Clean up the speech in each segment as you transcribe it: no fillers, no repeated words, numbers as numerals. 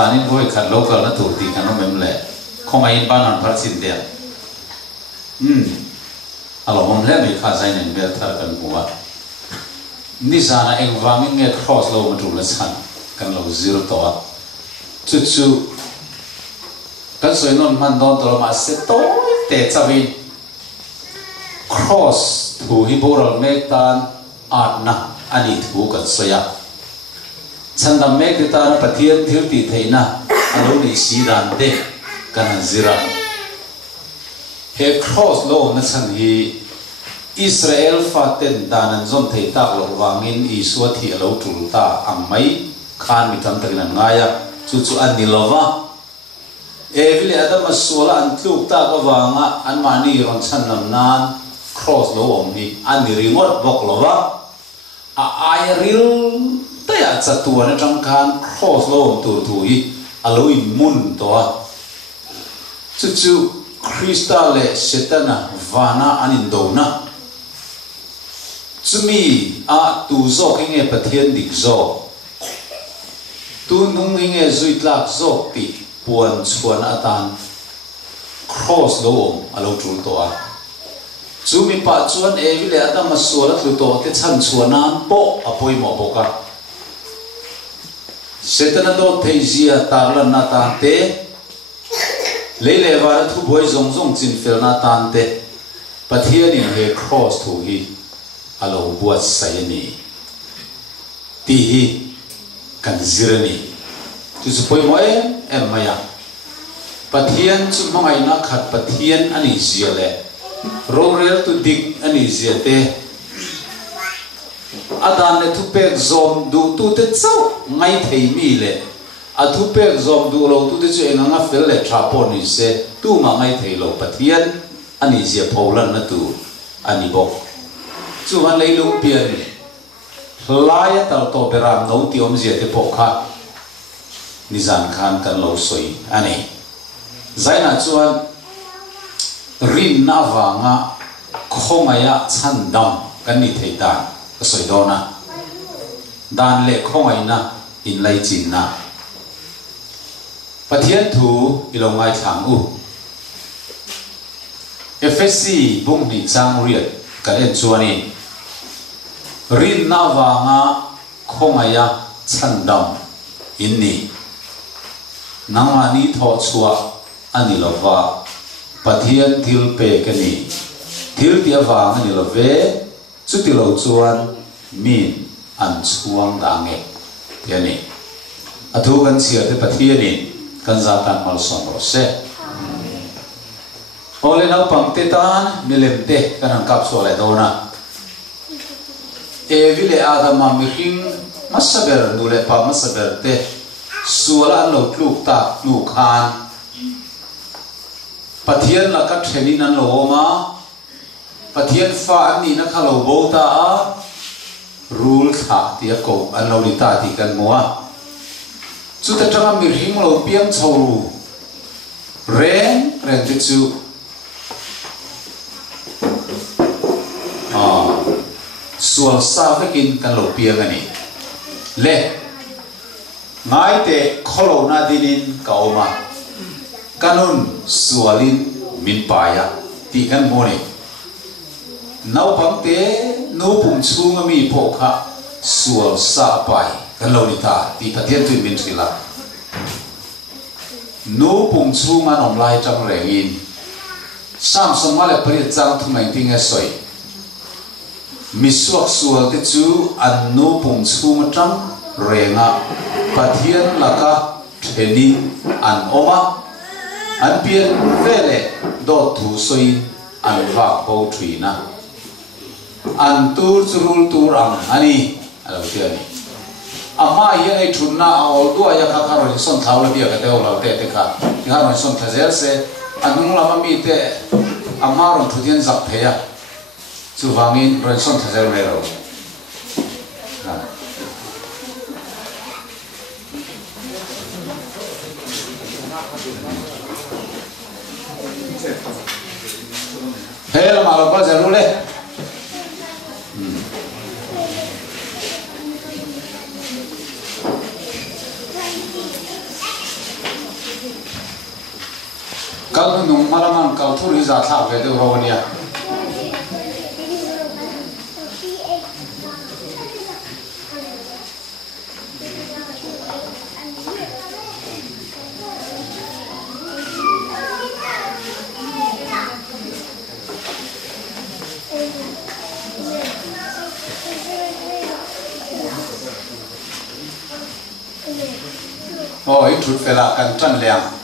zanin voi khat local na tur ti kan mem le khong ai ban an phar sin dia alo mom le mi kha zain en bel thar kan huwa ni zana eng wangin nge cross lo ma tu la chan kan lo zero to a chu chu kan soi non man don to ma se to te chawi cross thu hi boral mek tan at na ani thu kan soya chandam mek tan pathian thil ti theina alo ni si ran de kan zira he cross lo na chan hi Israel faten danan zon thei tak lo wangin iswa thi alo tulta amai khan mi tam takin ngaya chu chu an nilova evile adam aswala an tluk ta ka wanga an mani ron chan nam nan cross lo om hi an ni ringot bok lova a airil ta ya chatu an tang khan cross lo om tur tu hi alo in mun to chu chu kristale setana vana anin do na chumi a tu zo kinge pathian dik zo tu nung hinge zui tlak zo ti puan chuan atan cross lo om alo tul to a chumi pa chuan evile adam aswala tlu to te chan chuanan po apoi mo boka setana do theizia tarlan na tan te leile war thu boi zong zong chin fel na tan te pathian in he cross thu hi alo buat saya ni tihi kan zirani tu supoi moe maya pathian chu mangai na khat pathian ani ziale rorel tu dik ani ziate adan le tu pek zom du tu te chau ngai thei mi le a tu pek zom du lo tu te chu enga fel le trapo ni se tu ma ngai thei lo pathian ani zia pholan na tu ani bok chu han lei lu pian laya tal to beram no ti om zia te pokha nizan khan kan lo soi ani zaina chuan rin na wanga khomaya chan dam kan ni thei dan ka soi dona dan le khomai na in lai chin na pathian thu ilongai thang u FSC bung ni chang riat kan en chuani rin na wanga khomaya chan dam inni nangani tho chua ani lova pathian thil pe kani thil tia wang ani love chuti lo chuan min an chuang dange yani athu kan sia te pathian ni kan za tan mal som ro se ole nau pang te tan milem te kan kap so le dona e vile adama mi hing masaber nule pa masaber te suala lo tluk ta lu khan pathian la ka theni nan lo ma pathian fa ani na khalo bo ta a rule tha ti ko an lo ni ta ti kan moa chu ta tanga mi hing lo piam chho ren ti chu sual sa vekin kan lo piang ani le ngai te kholo na dinin kauma kanun sualin min paya ti kan moni nau pang te no pum chunga mi pokha sual sa pai kan lo ni ta ti pathian tu min thila no pum chunga nom lai chang rengin sam som male pri chang thu mai ting a soi misuak sual te chu an no pum chunga chang renga pathian laka theni an oma an pian vele do thu soi an va po thina an tur churul tur ang ani alo tiani ama ye ai thunna ol do ya kha ro son thau la dia ka te ol te kha ya ro son thazel se anung lama mi te ama ro thudien zak pheya chu wangin ro son thazel me ro Hela malam apa jalan le? kal nung malaman kal thuri za tha ve de rovania oh itu fela kan chan liang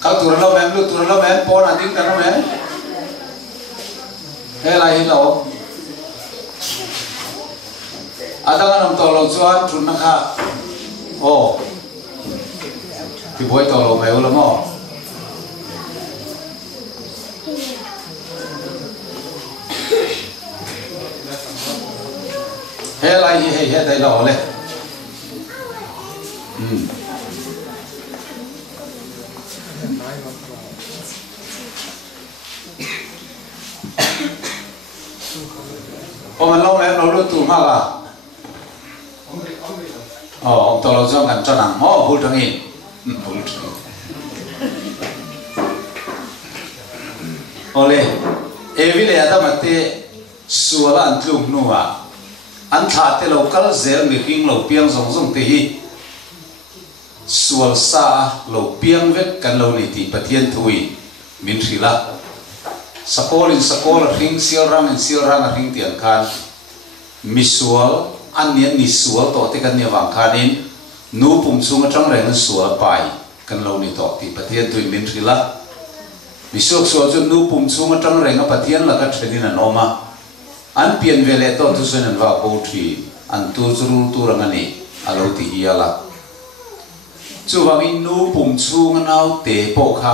kal tur lo men lu tur lo men pon ading kan lo men he lai lo ada kan om tolo chuan thun na kha oh ti boy tolo mai ulo mo he lai he dai lo le mình lâu em lâu tu mà là ông tao lâu cho ngành cho nặng hul thằng in ole evile ada mate suala antlung nuwa an tha te local zel mi king lo piang zong zong te hi sual sa lo piang vet kan lo ni ti pathian thui min thila sakol ring sial rang ring tian khan misual anian ni sual to te kan ni wang khanin nu pum chung atang reng sual pai kan lo ni to ti pathian thui min thila misuak sual chu nu pum chung atang reng pathian la ka thedin anoma an pian vele to tu sen an wa ko thi an tu zuru tu rang ani alo ti hiala chu wangin nu pum chung nau te po kha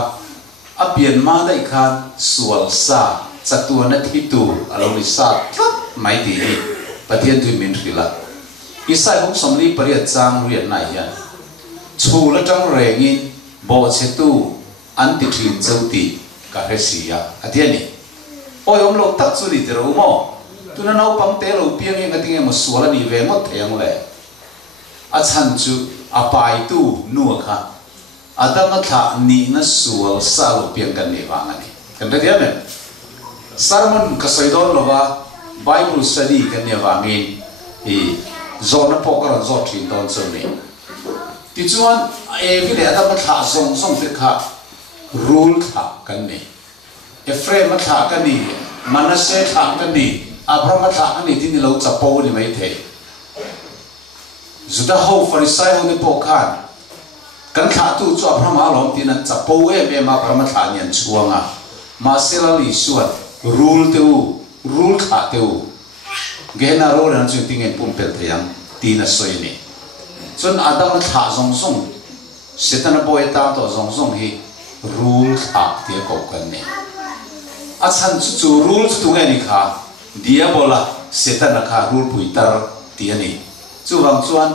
a pian ma dai khan sual sa chatua na thitu alo ni sa mai ti hi pathian tu min rila isai hom somli pariat chang riat nai hian chu la tang rengin bo chetu an ti thin chauti ka resia atiani oi om lo tak chu li te ro mo tuna nau pam te lo piang he ngatinge mo suala ni ve mo theng le a chan chu a pai tu nu kha adang tha ni na sual sa lo piang kan ni wang ani kan da dia men sermon ka soidon lo wa bible study kan ni wangin e zona pokra zo thin don so ni ti chuan e vi le adang tha song song te kha rule tha kan ni Ephraim tha kan ni Manasseh tha kan ni Abraham tha kan ni tin lo chapo ni mai the Judah ho Pharisai ho ni pokhan kan tha tu chu Abraham alom tin an chapo e ma Abraham tha nian chuanga ma sela li suat rule kha teu gena ro ran chu tingen pum pel thayang tina soini chon adam tha zong zong setana boy ta to zong zong hi rule kha te ko kan ne a chan chu rule chu nge ni kha diabola setana kha rule puitar ti ani chu wang chuan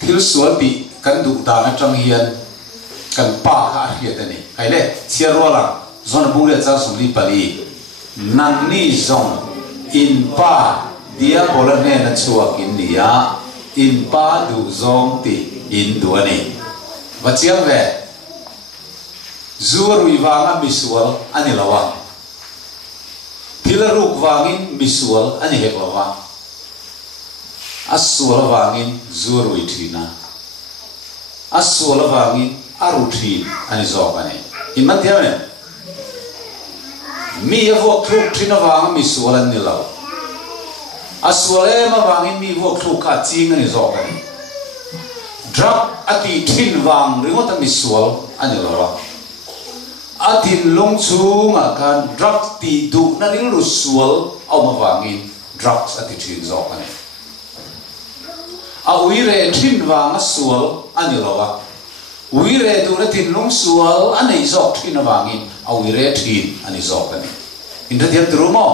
thil sual bi kan du da na tang hian kan pa kha hiat ani ai le chiarwala zon bule cha sumli pali nan ni zong in pa diabola ne na chuak in dia in pa du zong ti in du ani wachiam ve zuaru iwanga misual ani lawa thilaruk wangin misual ani hek lawa asual wangin zuaru ithina asual wangin aruthin ani zokane imathiame mi vo kluk thina wanga misual ani lawa asual ema wangin mi vo kluk ka ching ani zokane drug ati thin wang ringota misual ani lawa atin long chunga kan drug ti du na ring lu sual au ma wangin drugs ati thin zokane a uire thin wanga sual ani lawa uire du na tin long sual ani zok thin wangin a uire thin ani zokane inda diam drumo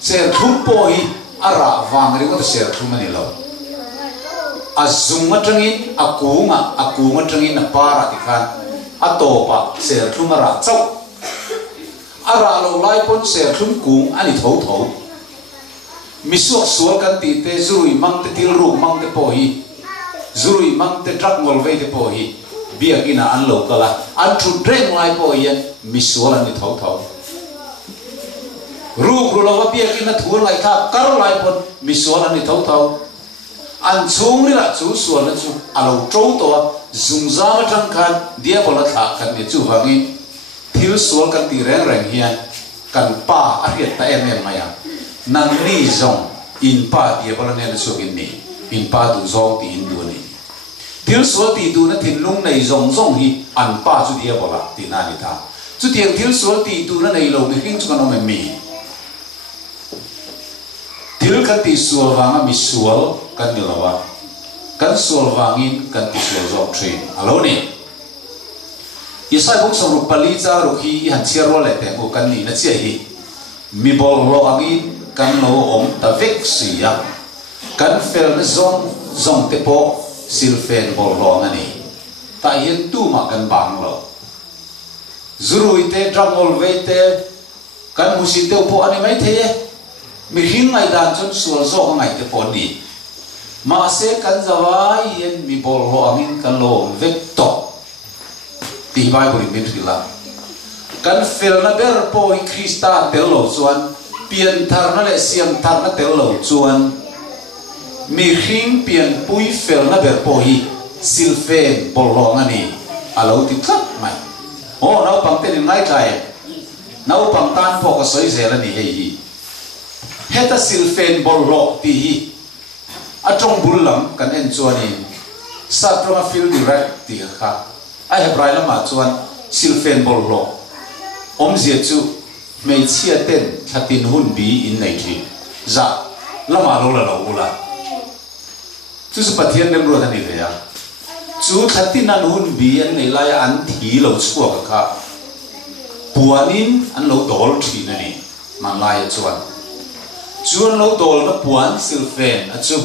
ser thupo hi ara wang ringota ser thumani lawa azunga tangin akunga tangin para tikhan atopa ser thumara chau ara lo lai pon ser thum kung ani tho misuak sual kan ti te zurui mang te til ru mang te po hi zurui mang te trak ngol ve te po hi bia kina an lo kala an thu dreng lai po yen misual an ni thau thau ru ru lo bia kina thu lai kha kar lai pon misual an ni thau thau an chung ri la chu sual na chu alo trou to zung za ma thang khan dia bola tha kan ni chu wangi thil sual kan ti reng reng hian kan pa a riat ta em maya nang ni zong in pa dia bola ne na chu in ni in pa du zong ti in du ni thil sual ti du na thin lung nei zong zong hi an pa chu dia bola ti na ni ta chu tiang thil sual ti du na nei lo mi hing chu kan om mi thil kan ti sual wanga mi sual kan ni lawa kan sual wangin kan ti sual zong train alo ni isai buk som ru pali cha ru hi han chiar ro le te ko kan ni na che hi mi bol lo angin kan no om ta vek si ya kan fel na zong zong te po silfen bol lo ngani ta yen tu ma kan bang lo zurui te dramol ve te kan musin te po ani mai the mi hing ngai dan chon sual zo ngai te po ni ma se kan zawai yen mi bol lo angin kan lo vek to ti Bible min rila kan fel na ber po i Krista tel lo chuan pian thar na le siam thar na tel lo chuan mi hing pian pui fel na ber po hi silfen bol lo ngani alo ti tlat mai o nau pang te ni ngai kai nau pang tan po ka soi zel ani hei hi heta silfen bol lo ti hi atong bulam kan en chuanin satrama fil direct ti kha ai heb rai lama chuan silfen bol lo om zia chu mei chia ten thatin hun bi in nei thi za lama lo la lo ula chu su pathian nem ro thani le ya chu thatin an hun bi an nei lai an thi lo chua ka kha puanin an lo dol thi na ni man lai chuan chuan lo dol na puan silfen a chu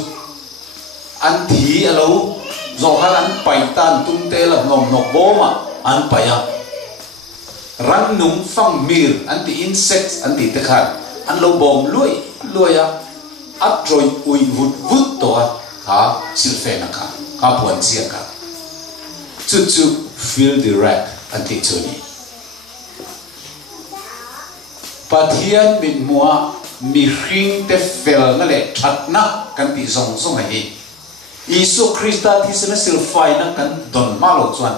an thi a lo zo har an pai tan tum te la ngom nok bo ma an pai ya ran nung fang mir an ti insects an ti te khan an lo bom lui ya at troi ui vut to ha silfen ka ka puan sia ka chu feel direct an ti chu ni pathian min mua mi hring te fel na le that na kan ti zong zong hi Isu Krista thi sena silfai na kan don ma lo chuan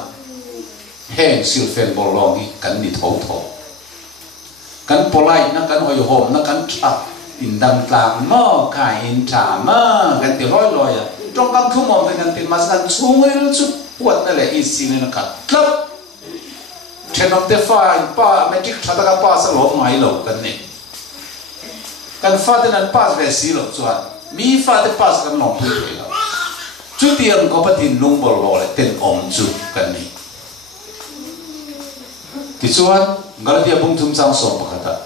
hen silfen bolong hi kan ni tho tho kan polai na kan hoi hom na kan tha in dam tlang mo ka in tha ma kan ti loi loi ya trong kam thu mom kan ti mas kan chungel chu puat na le i sin na ka klap thenom te fa pa metric thata ka pa sa lo mai lo kan ni kan fa te nan pas ve si lo chuan mi fa te pas kan no pu lo chu tiang ko patin lung bol lo le ten om chu kan ni ti chuan ngalatia bung thum chang som pakhata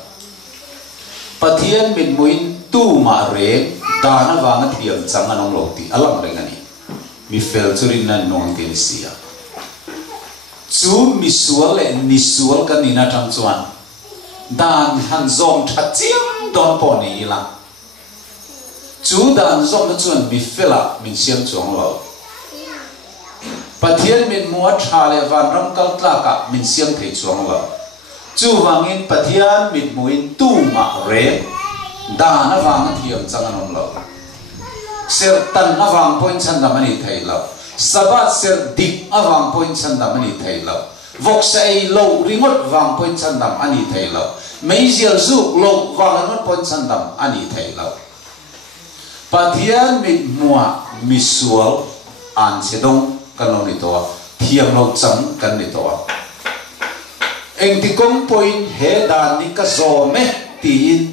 pathian min muin tu ma re dana wanga thiam chang anong lo ti alang re ngani mi fel churin nan nong tin sia chu mi sual le ni sual kan ni na thang chuan dan han zong tha chiang don po ni la chú đàn dòng nó chuẩn bị phê lạc mình xem chuông lâu pathian mình mua trà lệ van ram kal tla cả mình xem thấy chuông lâu chú vàng in pathian mình mua in tu mà re đà nó vàng thiam chẳng anh lâu ser tan nó vàng point chân đam anh thấy lâu sabat ser dik nó vàng point chân đam anh thấy lâu vok say lâu ringot vàng point chân đam anh thấy lâu mấy giờ du lâu vàng ringot point chân đam anh thấy lâu pathian mit mua misual an sedong kanon ito thiam lo chang kan ito eng ti kong point he dan ni ka zome ti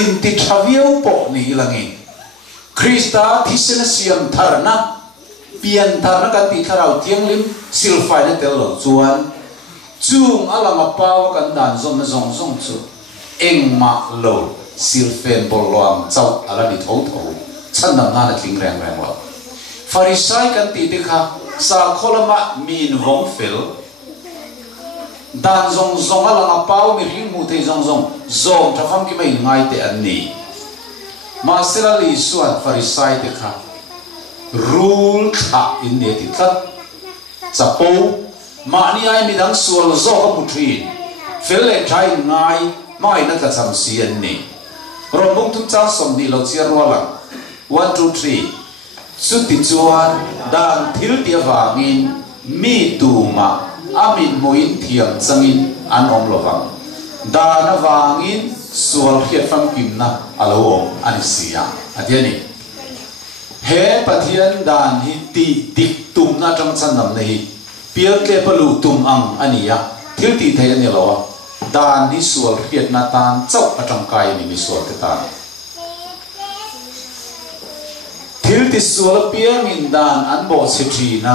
in ti thaviu po ni langin Krista thisena siam tharna pian tharna kan ti tharau tiang lim silfai na tel lo chuan chung alama paw kan dan zom na zong zong chu eng ma lo silfen bolwang chau ala ni tho tho chan nam na tling reng reng lo Pharisai kan ti ti kha sa kholama min vong fel dan zong zong ala nga paw mi ring mu te zong zong zong thafam ki mai ngai te an ni ma sela li suan Pharisai te kha rule kha in ne ti tlat sapo mani ai mi dang sual zo ka mutri fel le thai ngai mai na ka cham sian ni rombong tum cha som ni lo chia ro la 1 2 3 suti chuan dan thil tia wangin mi tu ma amin moin thiam changin an om lovang dana wangin sual khiat fam kim na alo om an sia atiani he pathian dan hi ti dik tum na tang chan nam nei pier ke palu tum ang ania thil ti thei ani lo dan hi sual khiat na tan chau atang kai ni mi sual te tan thil ti sual piang in dan an bo se thi na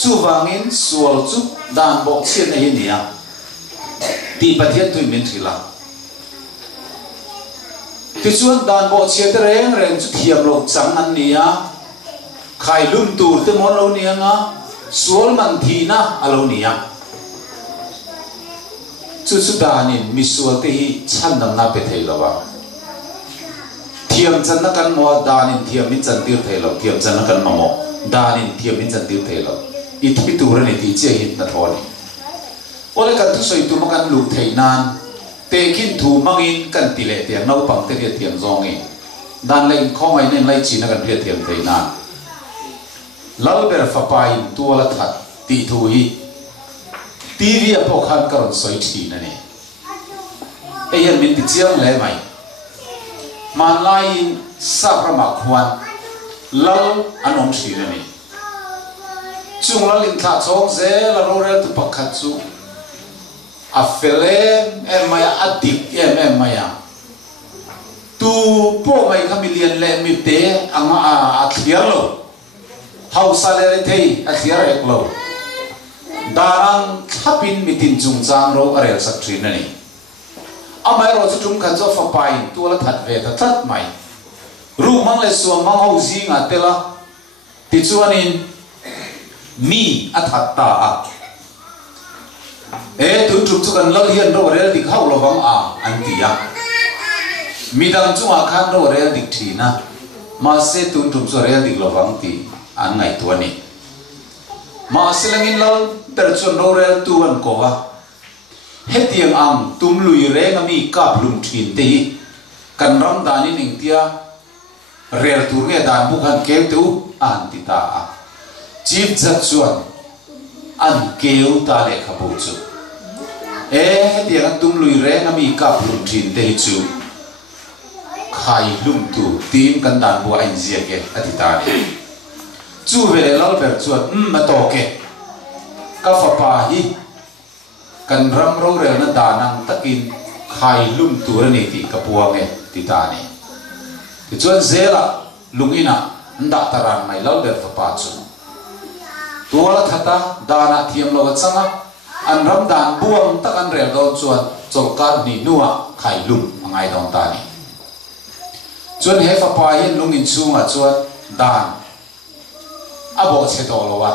chu wangin sual chu dan bo chen nei nia ti pathian tu min thila ti chuan dan bo che te reng reng chu thiam lo chang an nia khai lum tur te mon lo nia nga sual man thi na alo nia chu chu danin mi sual te hi chan nam na pe thei lawa thiam chan na kan mo danin thiam min chan tir thei lo thiam chan na kan mo danin thiam min chan tir thei lo i thi tur ni ti che hit na thoni ole kan tu soi tu ma kan lu thei nan te kin thu mangin kan ti le te no pang te ria thiam zong e dan leng khong ai nen lai chi na kan ria thiam thei nan lal ber fa pai tu la that ti thu hi TV apo khan karon soi thi na ni e yan min ti chiang le mai man lai sakrama khwan lal anom thi na ni chung la lin tha chong ze la ro rel tu pakhat chu a fele em maya adik em maya tu po mai kamilian le mi te anga a thiar lo hausa le thei a thiar ek lo darang thapin mitin chung chang ro arel sak thin ani amai ro chu tum khan cho fa pai tu la that ve ta that mai ru mang le suam mang ho zi nga tela ti chuanin mi athat ta a e tu tum chu kan lal hian ro rel dik hau lo wang a an tia mi dang chu a khan ro rel dik thina ma se tu tum chu rel dik lo wang ti an ngai tu ani ma se langin lal ter chon ro rel tu an ko wa hetiang am tum lui re nga mi kap lum thin te kan ram dani ning tia rel tu nge dan bu kan ke tu an ti ta chief jat chuan an keu ta le khabu chu e hetiang tum lui re nga mi kap lum thin te chu khai lum tu tim kan dan bu ain zia ke ati ta ni chu ve le lal ber chuan ma to ke ka fa pa hi kan ram ro re na danang takin khai lum tu ni ti ka puang e ti ta ni ti chuan zela lungina nda taran mai lal ber fa pa chu tuala thata dana thiam lo changa an ram dan buang tak an rel do chuan cholkar ni nuwa khai lum angai dong ta ni chuan he fa pa hin lungin chunga chuan dan abo che do lo wa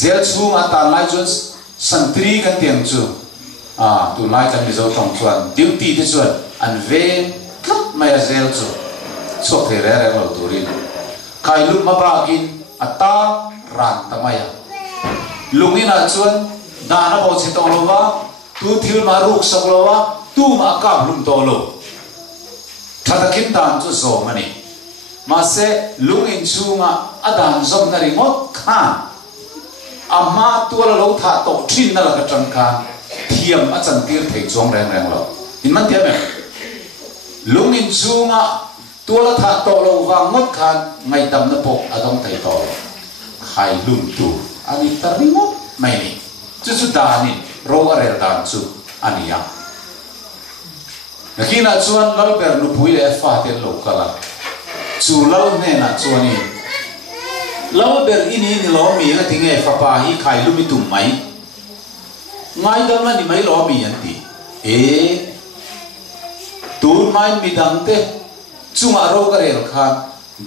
zel chunga tan lai chuan santri kan tiang chu tu lai kan mi zo tong chuan duty te chuan an ve tlat mai a zel chu so the re re lo turin khai lum ma ba kin ata ran tamaya lungina chuan dana bo che to lo wa tu thil ma ruk sak lo wa tu ma kap lum to lo thadakin dan chu zo mani ma se lungin chunga adan zom na ringot khan amma tu la lo tha to thin na la ka tang khan thiam a chan tir thei chong reng reng lo in man tiam me lungin chunga tu la tha to lo wa ngot khan ngai dam na pok adong thei to khai lum tu ani taringot mai ni chu chu dani ro arel dan chu ania nakina chuan lal ber nu pui le fa te lo kala chu lau ne na chuani lau ber ini ni lo mi na tinge fa pa hi khai lumi tum mai ngai dam na ni mai lo mi an ti e tu mai mi dang te chunga ro karel khan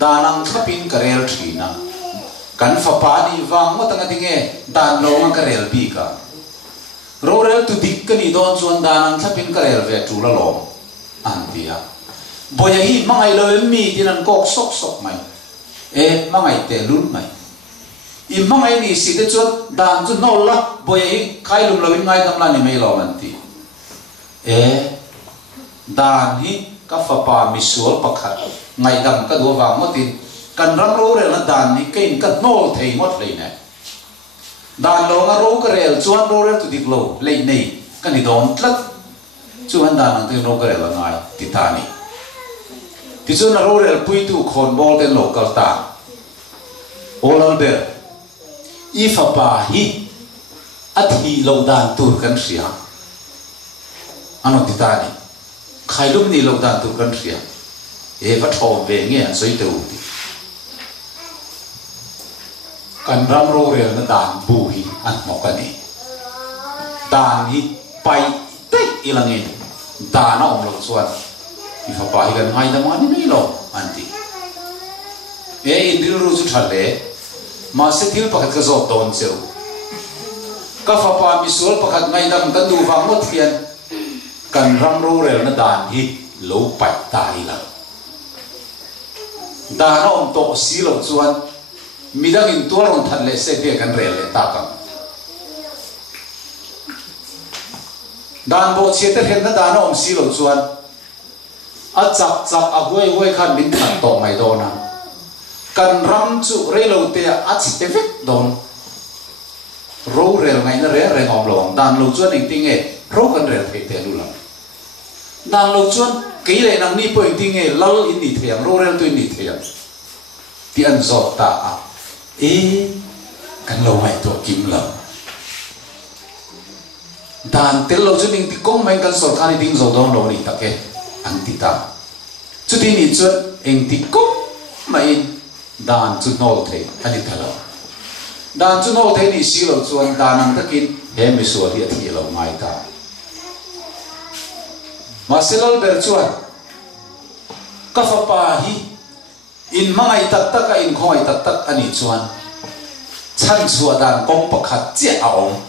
danang thapin karel thina kan fa pa ni wang mo tanga tinge dan lo nga karel bi ka ro rel tu dik ka ni don chuan danang thapin karel ve tu la lo an tia boya hi mangai lo mi tin an kok sok sok mai e mangai te lun mai Imangai ni si te chuan dan chu no la boy hi khai lum lovin ngai dam la ni mai lo man ti dan hi ka fa pa mi sual pakhat ngai dam ka do wa motin kan ram ro re la dan ni kein ka nol thei mot le ne dan lo nga ro ka rel chuan ro re tu dik lo le nei kan ni don tlat chuan dan ang te ro ka rel la ngai ti ta ni ti chuan ro rel pui tu khon bol ten local ta olal ber ifa pa hi athi lo dan tur kan sia ano ti ta ni khai lum ni lo dan tur kan sia va thom ve nge soi tu ti kan ram ro rel na dan bu hi an mo ka ni dan hi pai te ilangin dan om lo chuan ifa pa hi kan ngai da ma ni lo anti indil ru chu thale ma se thil pakhat ka zot don cheu ka fa pa mi sul pakhat ngai dam kan du wang mot hian kan ram ro rel na dan hi lo pai ta hi la dan om to si lo chuan midang in tuar on that le se be kan rel le ta kam dan bo che te hen na dan om si lo chuan a chak chak a huai huai khan min khan to mai do na kan ram chu re lo te a chi te vek don ro rel ngai na re ngom lo dan lo chuan ing ting e ro kan rel thei te lu la dan lo chuan kei le nang ni po ing ting e lal in ni thiam ro rel tu ni thiam ti an zot ta a kan lo mai to kim la dan tel lo chu ning ti kong mai kan sol khani ding zo don lo ni ta ke an ti ta chu ti ni chuan eng ti kong mai dan chu nol the ani thalo dan chu nol the ni si lo chuan dan ang takin he mi so hi thi lo mai ta maselal ber chuan ka fa pa hi in mangai tak tak in khoi tak tak ani chuan chan chua dan kong pakhat che a ong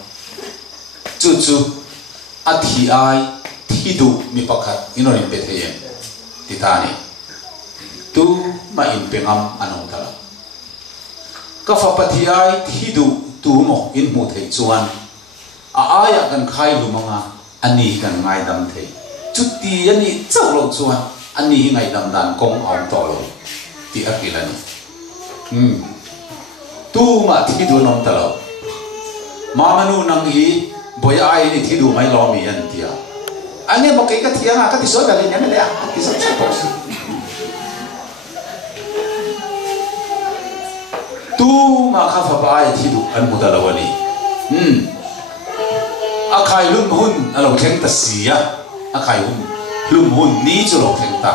chu chu a thi ai thi du mi pakhat inorin pe theyen ti ta ni tu ma in pengam anong tala ka fa pathiai thidu tu mo in mu thei chuan a aya kan khai lumanga ani kan ngai dam thei chuti ani chawlo chuan ani ngai dam dan kong ong to lo ti akilani tu ma thidu nom talo ma manu nang hi boya ai ni thidu mai lo mi an tia ane mo kai ka thianga ka ti so da ni ne le a ti so tu ma kha fa ba ai thidu an mu da lawani a khai lum hun a lo theng ta sia a khai lum hun ni chu lo theng ta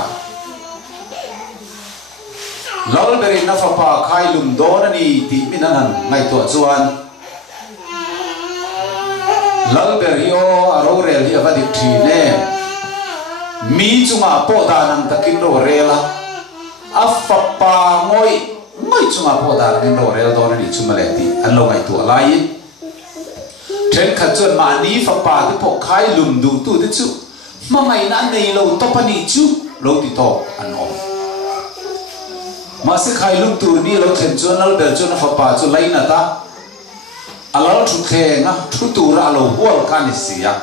lol beri na fa pa khai lum don ani ti minan ngai to chuan lol beri o aro rel hi avadi thi ne mi chunga po da nang takin ro rela a fa pa ngoi chunga po da nang ro rel don ani chuma le ti an lo ngai tu lai then khat chuan ma ni fa pa ti po khai lum du tu ti chu ma ngai na nei lo to pani chu lo ti to an om ma se khai lum tu ni lo then chuan al bel chuan fa pa chu lai na ta alal thu khenga thu tu ra lo hual kan sia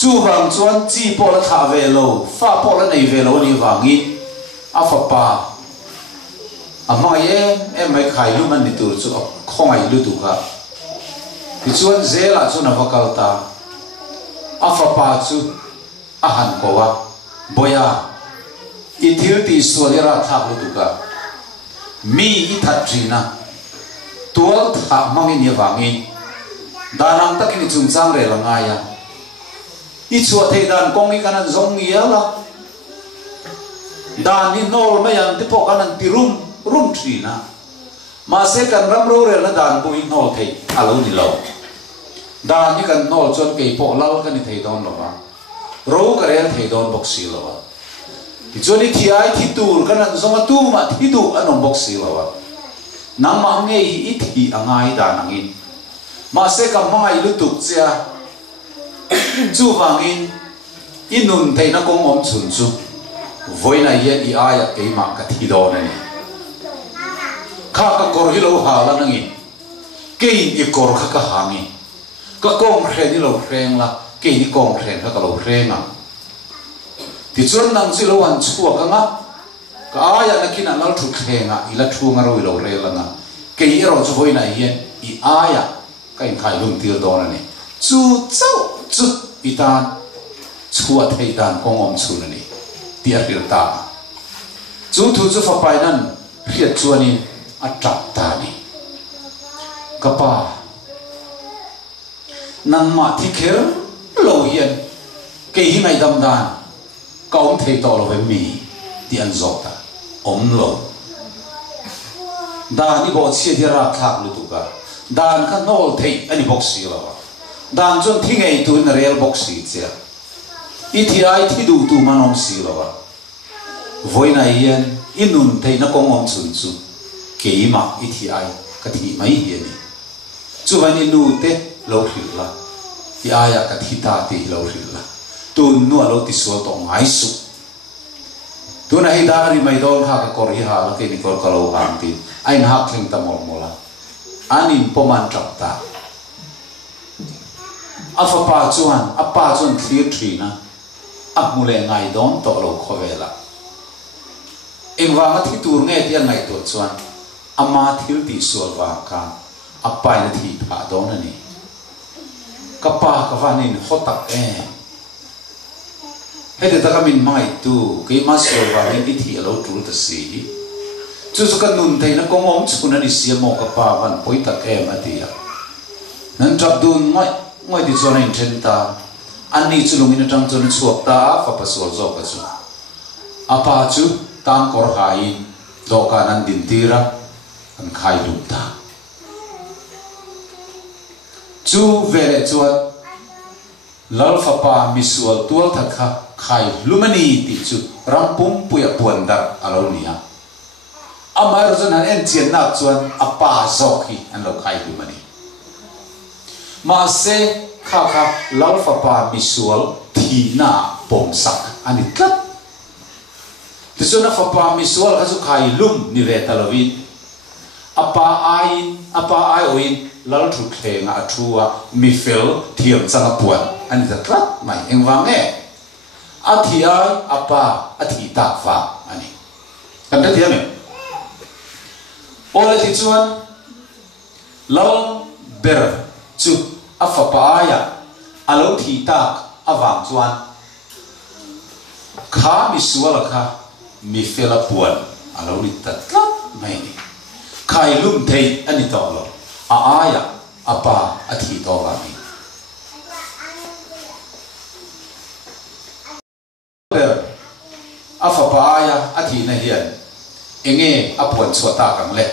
chu wang chuan chi po la tha ve lo fa po la nei ve lo ni wangi a fa pa ama ye em mai khai lum an ni tur chu khongai lu tu ka ti chuan zela chu na vakal ta a fa pa chu a han ko wa boya i thil ti sualira thak lu tu ka mi i that trina tual tha mangin ye wangin danang takin chung chang re la nga ya i chua thei dan kong i kanan zong ya la dan ni nol ma yan ti po kanan ti rum trina ma se kan ram ro re la dan bu i nol thei alo ni lo dan ni kan nol chon ke po lal kan ni thei don lo ba ro ka rel thei don box si lo ba ti choni thi ai thi tur kanan zong tu ma thi du anom box si lo ba nang ma nge hi thi angai da nangin ma se ka mangai lutuk chia chu wangin inun thei na kong om chun chu voina ye i aya ke ma ka thi do na ni khá các cor hi lo hà là nangi cái i cor khá các hangi các con khen hi lo khen là cái ni con khen khá các lo khen à thì chuẩn năng chỉ lo ăn chua cái ngã cái ai là khi nào nó chụp khen à ila chua ngà rồi lo khen là ngà cái rồi cho voi này hiền i ai à cái khai lung tiêu đó này chú cháu chú itan chua thấy đàn con om chú này tiệt điều ta chú thu chú phải bài nan riết chua ni atrak ta ni kapa nang ma thi kher lo hiền cái hi ngày đâm đàn con thấy to lo với mi ti an zok ta om lo đàn ni bo chia đi ra thạc lu tu ka đàn khăn nol thấy anh box xì lo đàn chọn thi ngày tu na real box xì chia ít ai thi đủ tu mà om xì lo voi này hiền inun thấy nó con om chun chu cái mà ít ai cái thi mấy hiền chú vậy nên nu te lâu hiểu là thì ai à cái thi ta thì lâu hiểu là tuần nu lâu thì số tông hải su tuần này đã đi mấy đôi ha cái cor hi ha là cái này cor kalau hàng tin anh hak linh ta mol mola anin poman trap ta apa chuan clear tree na ap mule ngai don to lo khovela engwa thi tur nge ti ngai to chuan ama thil ti sual wa ka apai na thi pha don ani kapa ka vanin hotak hede ta kamin mai tu ke ma sual wa ni thi lo tu ta si chu chu kan nun thei na ko ngom chuna ni sia mo kapa van poi tak atia nan trap dun ngoi ti zona in chen ta ani chu lungin atang chon chuak ta fa pasol zo ka chu apa chu tam kor hai do ka nan din tira an khai lum ta chu vele chuat lal fa pa misual tual tha kha khai lumani ti chu rampum puya puanda alo nia amar zon han en chen na chuan apa zok hi an lo khai lumani ma se kha lal fa pa misual thi na pom sak ani kat tisona fa pa misual ha chu khai lum ni ve talovin apa ai oin lal thu khenga athua mi fel thiam changa puan ani da klat mai engwa nge athi ai apa athi ta fa ani kan da thiam ole ti chuan lal ber chu afa pa ya alo thi ta awang chuan kha mi suala kha mi fel puan alo ri ta klat mai ni khai lum thei ani to lo aya apa athi to wa mi afa pa aya athi na hian enge apuan chota kang le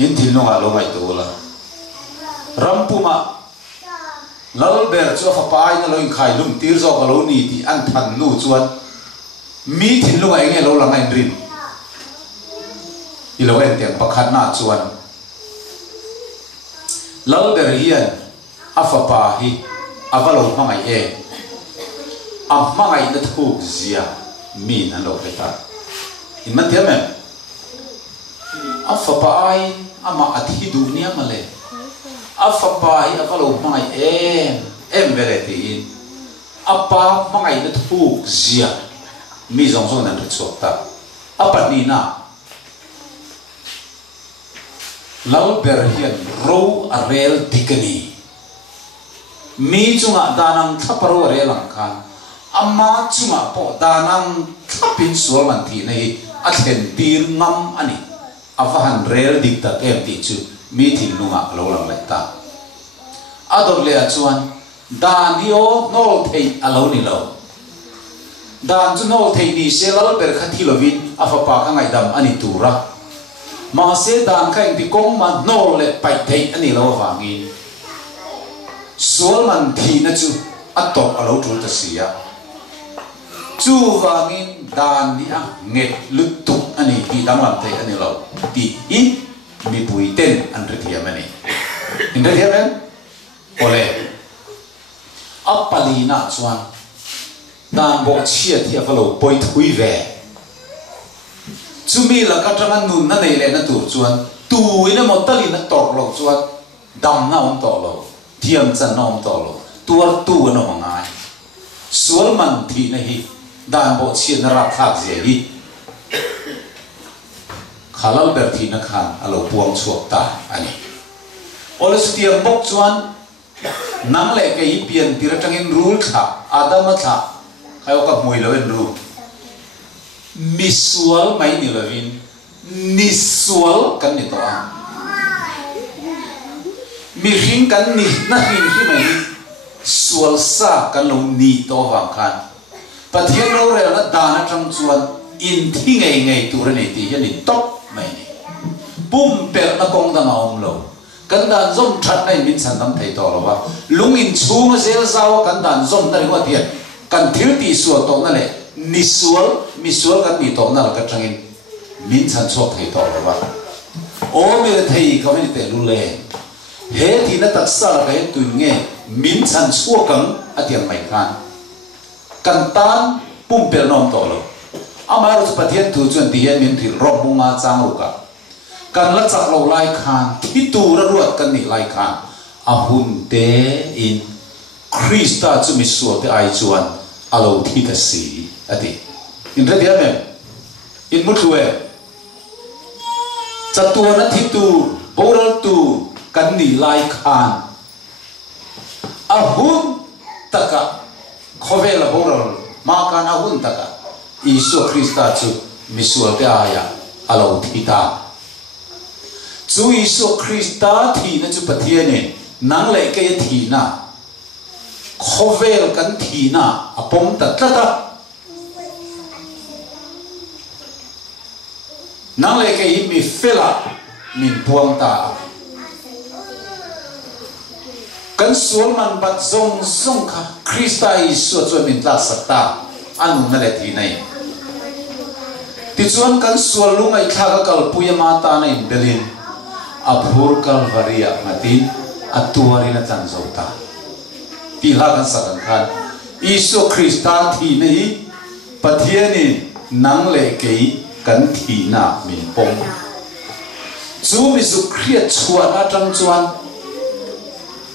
in thil no alo ngai to la rampuma lalber chu afa pa ai na lo in khai lum tir zo ka lo ni ti an than nu chuan mi thil lo enge lo la ngai rin ilo en tiang pakhat na chuan lalber hian afa pa hi avalo mangai mangai na thuk zia min an lo heta in man tiam afa pa ai ama athi du nia male afa pa hi avalo mangai vele ti in apa mangai na thuk zia mi zong zong nan chota apa ni na lalber hian ro arel dikani mi chunga danang thaparo relang khan amma chunga po danang thapin sual man thi nei a thlen tir ngam ani afahan rel dik ta kem ti chu mi thin lunga lo lang lai ta ador le chuan dan dio nol thei alo ni lo dan chu nol thei ni se lalber khathi lovin afa pa ka ngai dam ani tura ma se dan kha ing ti kong ma nol le pai thei ani lo wangin sual man thi na chu atok alo tul ta sia chu wangin dan ni a nget lutuk ani ti dam lam thei ani lo ti i mi pui ten an ri thiam ani in ri thiam en ole apalina chuan dan bo chia thi avalo poi thui ve chumi la ka tanga nun na nei le na tur chuan tu ina motali na tor lo chuan dam na om to lo thiam chan na om to lo tuar tu na mangai sual man thi na hi dan bo chien na ra thak je hi khalal ber thi na khan alo puang chuak ta ani oles tiam bok chuan nang le ke hi pian tira tangin rul kha adama tha khayo ka moi loen ru misual mai ni lovin nisual kan ni to a mi hing kan ni na hing hi mai sual sa kan lo ni to wang khan pathian lo re la dana tang chuan in thi ngai tu re nei ti hi ni top mai ni pum per na kong da na om lo kan dan zom that nei min san dam thei to lo wa lung in chung zel zawa kan dan zom na ri wa thian kan thil ti sual to na le nisual misual kan ni to na la ka tangin min san chok thei to lo wa o mi thei ka mi te lu le he thi na tak sa la ka tu nge min san chua kang atiang mai kan tan pum per nom to lo ama ro pathian tu chuan ti hian min thil ro bunga chang ru ka kan la chak lo lai khan thi tu ra ruat kan ni lai khan a hun te in Krista chu mi sual te ai chuan alo thi ka si ati in re dia me in mutwe chatua na thi tu boral tu kan ni lai khan a hun taka khovela boral ma kan a hun taka Isu Krista chu mi sual te aya alo thi ta chu Isu Krista thi na chu pathian ni nang le ke thi na khovel kan thi na apom ta ta nang le ke mi fela min puang ta kan sual man bat zong zong kha Krista Isu chu min tla sakta anu na le thi nei ti chuan kan sual lungai thla ka kal puyama ta na in belin aphur kalvaria matin atuarina chanzota ti la kan sakan khan Isu Krista thi nei pathiani nang le ke kan thi na min pom chu mi su khriat chuan a tang chuan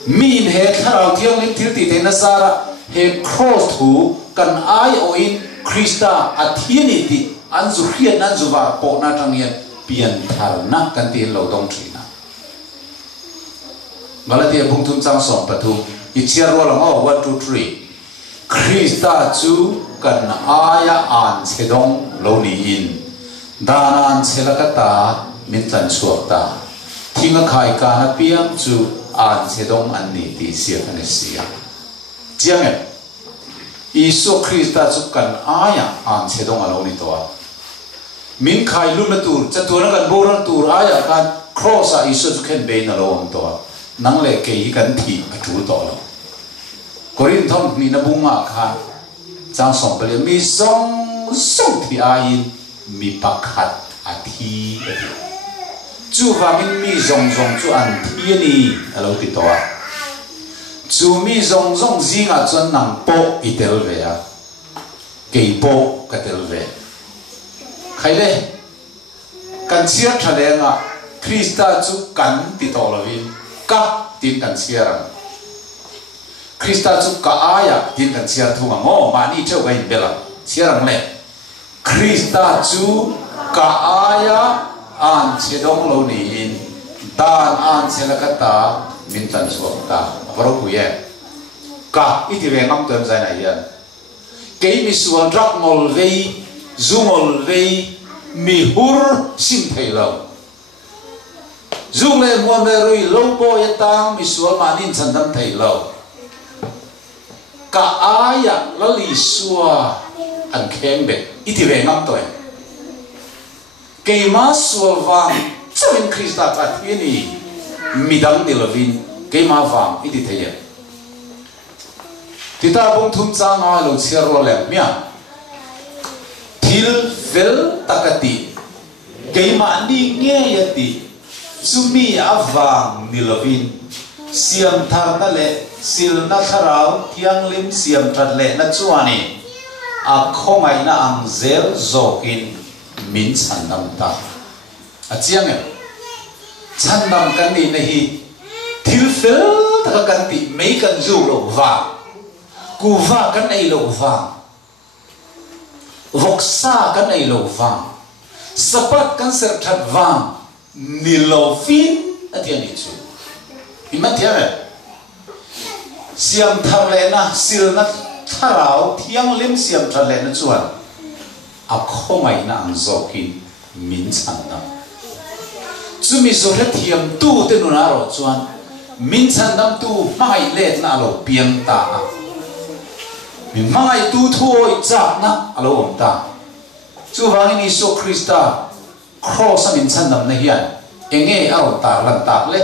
min he tharau thiang lim thil ti te na sara he cross thu kan ai o in Krista athiani ti an zu khriat nan zu wa po na tang yen pian thar na kan ti lo dong thina Galatia bung thum chang som pathum i chiar ro lang 1 2 3 Krista chu kan aya an chedong lo ni in danan chelakata min tan chuak ta thinga khai ka na piang chu an chedong an ni ti sia kan sia chiang Isu Krista chu kan aya an chedong alo ni to min khai lu na tur chatur kan boran tur aya kan cross a Isu chu khen be na lo om to nang le ke hi kan thi a thu to lo korin thom ni na bunga khan chang som pale mi song song thi ai mi pakhat a thi chu wa min mi zong zong chu an thi ni alo ti to chu mi zong zong zinga chon nang po itel ve a ke po ka tel ve khai le kan chia thalenga Krista chu kan ti to lovin ka tin kan chia ram Krista chu ka aya tin kan chia thunga ngo mani cheu ga in bela chia ram le Krista chu ka aya an chedong lo ni in dan an chelakata min tan suakta aparo kuye ka iti ve ngam tem zai na yan ke mi sual drak mol vei zumol vei mi hur sim thei lo zung le mo me rui lo po ya tang mi sual manin chan dam thei lo ka aya la li suwa an kheng be iti ve ngam toy ke ma sual wang chawin Krista ka thiani midang ni lovin ke ma wang iti thei tita bung thum chang a lo chiar lo le mia thil vel takati ke ma ni nge yati sumi avang ni lovin siam thar na le sil na tharau thiang lim siam that le na chuani a khongai na ang zel zokin min chan nam ta a chiang em chan nam kan ni na hi thil fel ta kan ti mấy kan zu lo va ku va kan ei lo va vok sa kan ei lo va sapat kan ser that va ni lo fin atian ni chu iman tiare siam thar le na sil na tharau thiang lim siam thar le na chuan a khomai na ang zokin min chan nam chumi so le thiam tu te nu na ro chuan min chan nam tu mai le na lo piang ta min mai tu thoi chak na alo om ta chu wangin Isu Krista cross min chan nam na hian enge aro ta lan tak le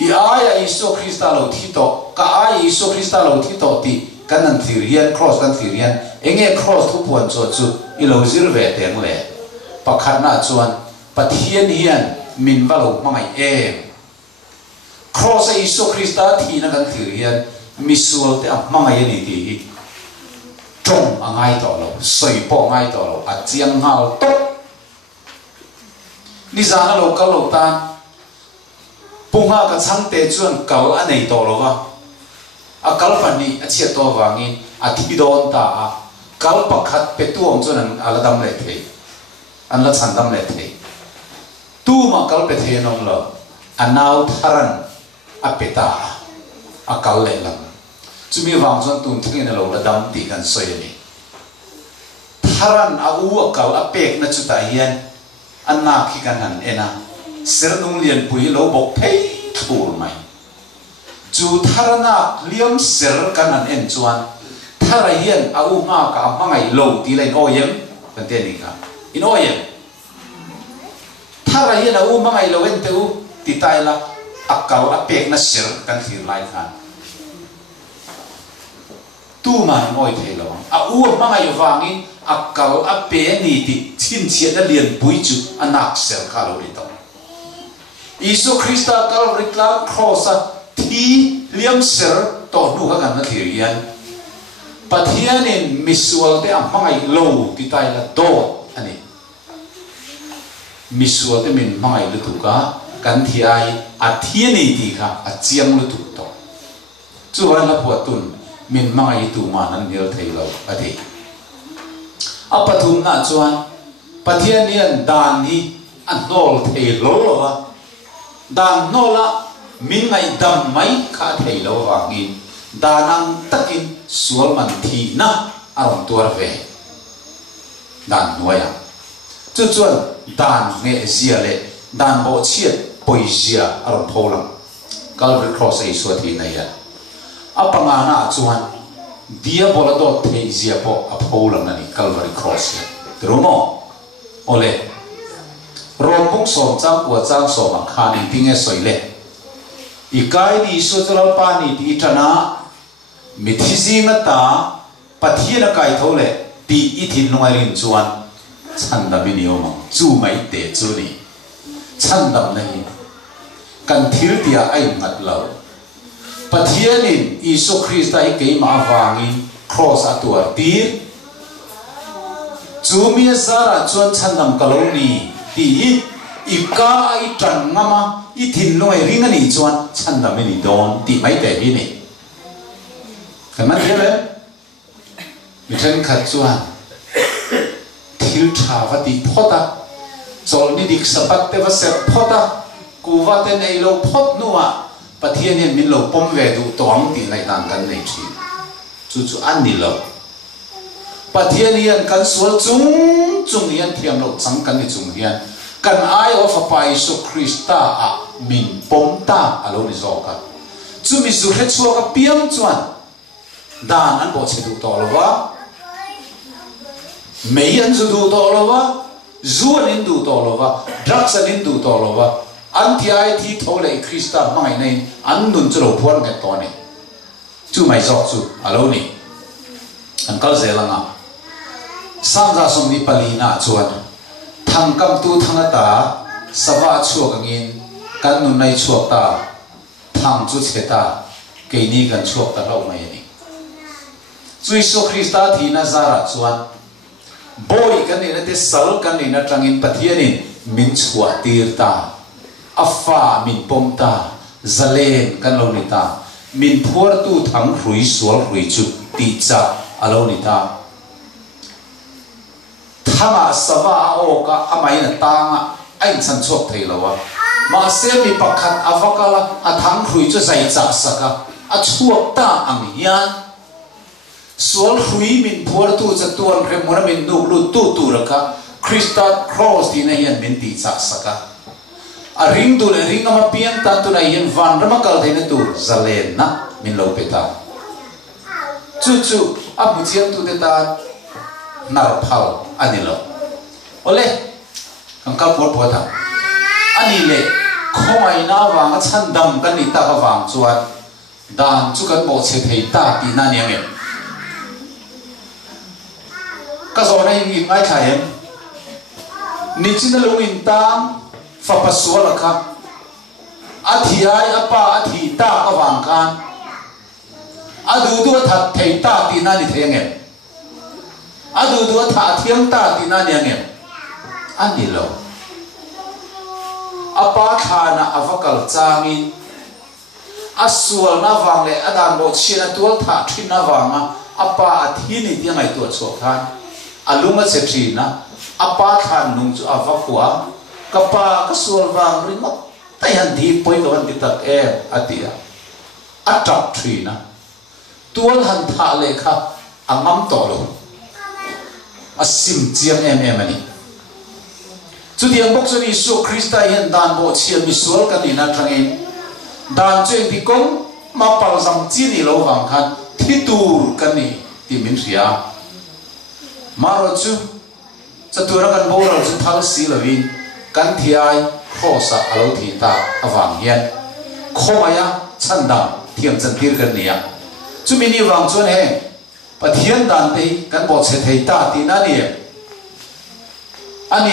i ai Isu Krista lo thi to ka ai Isu Krista lo thi to ti kan an thirian cross kan thirian enge cross thu puan chu chu i lo zir ve teng le pakhat na chuan pathian hian min va lo mai em cross Isu Krista thi na kan thirian misual te mai ni ti trong angai to lo soi po ngai to lo a chiang hal to ni zana lo kal lo tan punga ka chang te chuan kal anei to lo wa a kal pani a chia to wangin a thi don ta a kal pakhat pe tu om chuan an aladam le the an la chandam le the tu ma kal pe the nom lo anau tharan a peta a kal le lam chumi wang chuan tum thingin lo la dam ti kan soi ni tharan a u a kal a pek na chu ta hian an na khi kan han ena ser nung lian pui lo bok thei thur mai chu tharana liam ser kan an en chuan thara hian a u nga ka mangai lo ti lain oyem kan te ni ka in oyem thara hian a u mangai lo en te u ti tai la akal a pek na ser kan thir lai khan tu man oi thei lo a u mangai wangin akal a pe ni ti chin chiat na lian pui chu anak ser kha lo ri to Isu Krista Calvary cross thi liam ser to nu ka kan na thirian pathianin misual te amangai lo ti tai la do ani misual te min mangai lu tu ka kan thi ai a thiani ti kha a chiang lu tu to chu wan la puatun min mangai tu man an nil thei lo ati apathum na chuan pathianian dan hi an nol thei lo lo wa dan nola min ngai dam mai kha thei lo wangin danang takin sualman thi na aron tuar ve dan noya chu chuan dan nge zia le dan bo chiat poisia aron pholam Calvary cross ei so thi na ya apanga na chuan dia bola do thei zia po a pholam na ni Calvary cross trumo ole rom buk som chang wa chang som a khani tinge soile ikai ni so tral pa ni ti thana mithi na ta pathina kai thole ti ithin nungarin chuan chandam ni oma chu mai te chu ni chandam nahi kan thil tia ai ngat lo pathianin Isu Krista i ke ma wangin cross atua ti chu mi sara chuan chandam kaloni ti ika ai tran ngama i thin noi ringa ni chuan chandam ni don ti mai te hi ni kan man hele mi then khat chuan thil tha va ti phota chol ni dik sapat te va se phota ku va te nei lo phot nuwa pathian hian min lo pom ve du tawng ti lai dan kan nei thi chu chu an ni lo pathian hian kan sual chung hian thiam lo chang kan ni chung hian kan ai of a pa Isu Krista a min pom ta alo ni zoka chu mi zu he chuak a piam chuan dan an bo che du to lo wa mei an zu du to lo wa zuan in du to lo wa drugs an in du to lo wa an ti ai thi thole Krista mai nei an nun chu lo phuan nge to ni chu mai zok chu alo ni an kal zelanga samja som ni palina chuan thang kam tu thangata sawa chuak angin kan nun nai chuak ta thang chu cheta ke ni kan chuak ta lo mai ni chu Isu Krista thi na zara chuan boy kan ni na te sal kan ni na trangin pathianin min chua tir ta afa min pom ta zalen kan lo ni ta min phuar tu thang hrui sual hrui chu ti cha alo ni ta thama sawa oka amai na tanga ai chan chok thei lawa ma se mi pakhat avakala athang hrui chu zai cha saka a chuak ta ang hian sual hrui min phuar tu cha tuan re mona min nu lu tu tu raka Christa cross di na hian min ti cha saka a ring tu le ring ama pian tan tu na hian van rama kal thei na tu zalen na min lo peta chu chu a bu chiam tu te ta nar phal anilo ole kan kal por por ta ani le khomai na wang chan dam kan ni ta ka wang chuan dan chu kan bo che thei ta ti na niang em ka zo na in ngai kha em ni chin lo in tam fa paswala kha athiai apa athi ta ka wang kan adu du tha thei ta ti na ni theng em adu du tha thiam ta ti na niang em ani lo apa khana avakal changin asual na wang le adan bo china tual tha thin na wanga apa athi ni ti ngai tu chok khan alunga chetrina apa khan nung chu avakwa kapa kasual wang ring mo tayan di poi to an ditak atia atap trina tual han tha le kha angam to lo asim chiam em ani chu diang bok chu ni su Krista hian dan bo chiam mi sual kan ni na thangin dan chen di kong ma pal sam chi ni lo wang khan thitur kan ni ti min ria maro chu chatura kan bo ro chu thal si lovin kan thiai khosa alo thi ta awang hian khomaya chandam thiam chan tir kan nia chu mi ni wang chuan he pathian dan te kan bo che thei ta ti na ni ani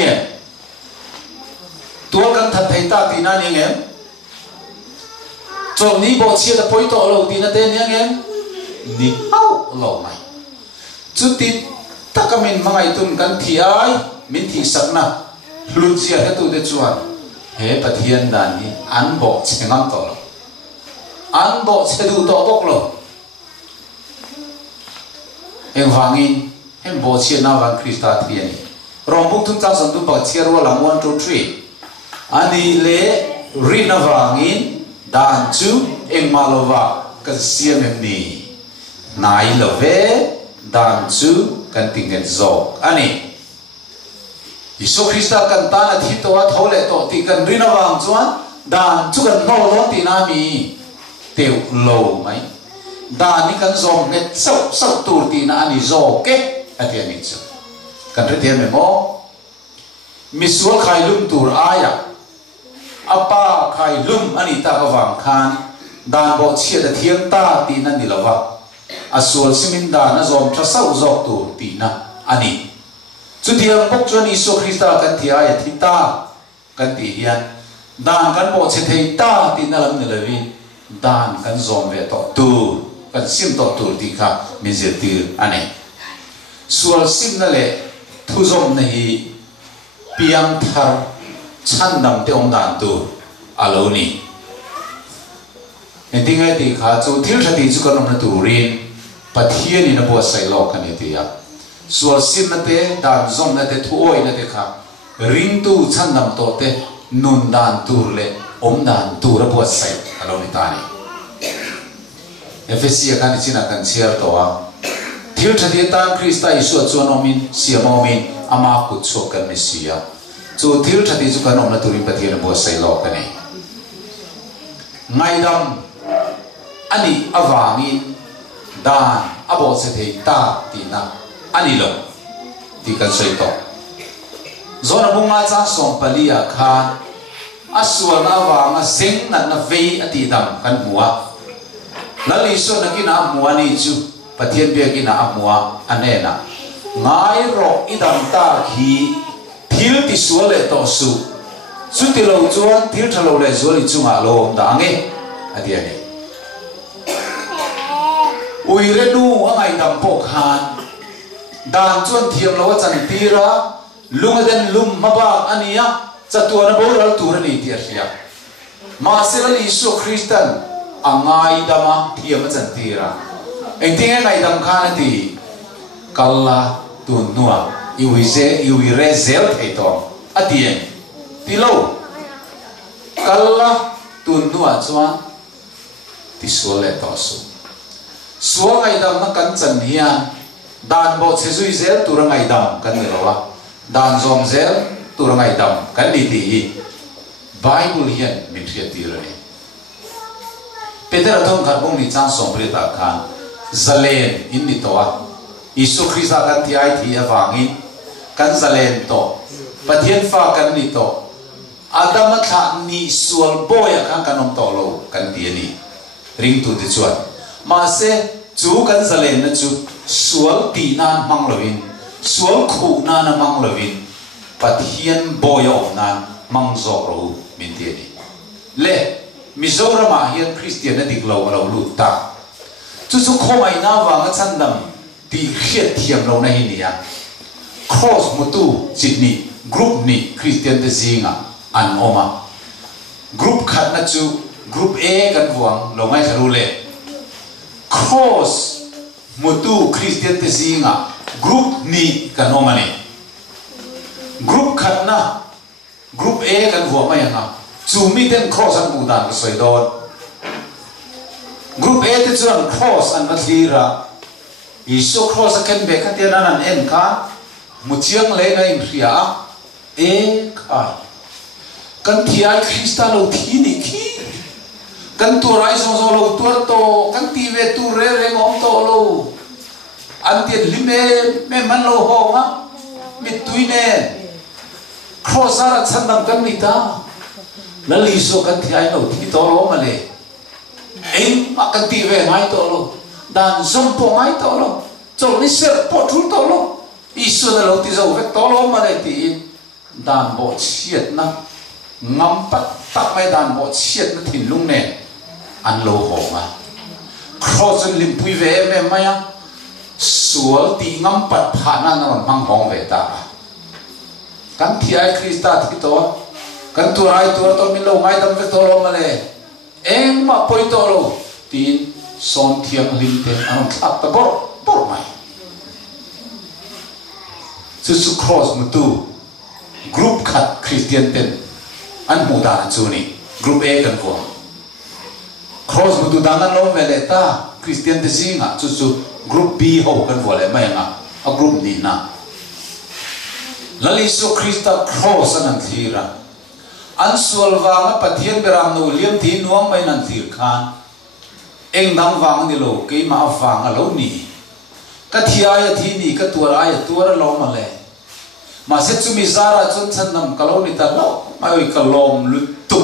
tua kan that thei ta ti na ni ngem chol ni bo chia da poi to lo ti na te ni ngem ni hau lo mai chu ti takamin mangai tun kan thi ai min thi sakna lu chia he tu de chuan he pathian dan ni an bo chengam to lo an bo che du to bok lo em wangin em bo chia na wang Krista thiani rong buk thum chang sam tu ba chia ro lam 1 2 3 ani le rina wangin dan chu eng malova kan siam em ni nai lo ve dan chu kan tingen zo ani Isu Krista kan ta na thi to a thole to ti kan rina wang chuan dan chu kan no lo ti na mi teu lo mai dan ni kan zom net sau tur ti na ani zo ke ati ani chu kan ri tiam mo misual khai lum tur aya apa khai lum ani ta ka wang khan dan bo chia da thiam ta ti na ni lawa asual simin da na zom tha sau zo tur ti na ani chu diang bok chuan Isu Krista kan thi aya thi ta kan ti hian dan kan bo che thei ta ti na lam ni lawin dan kan zom ve to tu kan sim to tur ti kha mi je tir ani sual sim na le thu zom na hi piang thar chan nam te ong dan tu alo ni ending ai ti kha chu thil thati chu kan na tu rin pathian ni na bo sai lo kan ti ya sual sim na te dan zom na te thu oi na te kha ring tu chan nam to te nun dan tur le om dan tur ra bo sai alo ni ta ni Efesia kan china kan share to wa thil thati tan Krista Isu chuan omin siamomin ama ku chok kan mesia chu thil thati chu kan om na turin pathian bo sai lo kan ni ngai dam ani awangin dan abo se thei ta ti na ani lo ti kan sei to zona bunga cha som palia khan aswa na wanga zeng na ve ati dam kan muwa lali so na kina muwa ni chu pathian be kina muwa anena ngai ro idam ta khi thil ti suale to su su ti lo chuan thil thalo le zuali chunga lo da nge ati ani ui re nu angai dam po khan dan chuan thiam lo chan tira lungaden lum maba ania chatua na boral tur ni tir ria ma sel Isu Kristan angai dama thiam chan tira engtinga ngai dam khan ti kalla tu nuwa iwi zel thei to atien ti lo kalla tu nuwa chuan ti sual le to su sual ngai dam na kan chan hian dan bo chesui zel tur ngai dam kan ni lawa dan zom zel tur ngai dam kan ni ti Bible hian min thia ti ra ni Peter thong khat bong ni chang som pre ta khan zalen in ni to a Isu Krista kan ti ai thi awangin kan zalen to pathian fa kan ni to Adam tha ni sual boya kan kanom to lo kan ti ni ring tu ti chuan ma se chu kan zalen na chu sual ti nan mang lovin sual khu nan mang lovin pathian boya nan mang zo ro min ti ni le Mizoram ma hian Christian na dik lo lu ta chu chu khomai na wa nga chandam ti khiat thiam lo na hi ni ya cross mutu chitni group ni Christian te zinga an oma group khat na chu group A kan buang lo ngai tharu le cross mutu Christian te zinga group ni kan oma ni group khat na group A kan buang mai nga chu mi ten cross an mu dan ka soi don group A te chuan cross an mathira Isu cross kan be khatia nan en ka mu chiang le na in ria e kai kan thiai Krista lo thi ni ki kan tu rai so so lo tu to kan ti ve tu re ngom to lo an ti lime me man lo ho ma mi tuine cross ara chandam kan ni ta la li so kan thiai lo thi to lo ma le em ma kan ti ve ngai to lo dan zom po ngai to lo chol ni ser po thu to lo Isu na lo ti zo ve to lo ma le ti dan bo chiat na ngam pat tak mai dan bo chiat na thin lung ne an lo ho ma cross lim pui ve me maya sual ti ngam pat pha na na mang hong ve ta kan thi ai Krista ti to kan tu ai tu to mi lo ngai dam ve to lo ma le em ma poi to lo tin son thiam lim te an thak ta bor mai su cross mutu group khat Christian ten an mu da chu ni group A kan ko cross mutu dangan lo vele ta Christian te singa chu group B ho kan vole mai nga a group ni na lali su Krista cross an thira an sualwa nga pathian beram no liam thi nuam mai nan thir khan eng dang wang ni lo ke ma awang a lo ni ka thiaya thi ni ka tur aya tur lo ma le ma se chu mi zara chun chan nam ka lo ni ta lo mai oi ka lom lu tu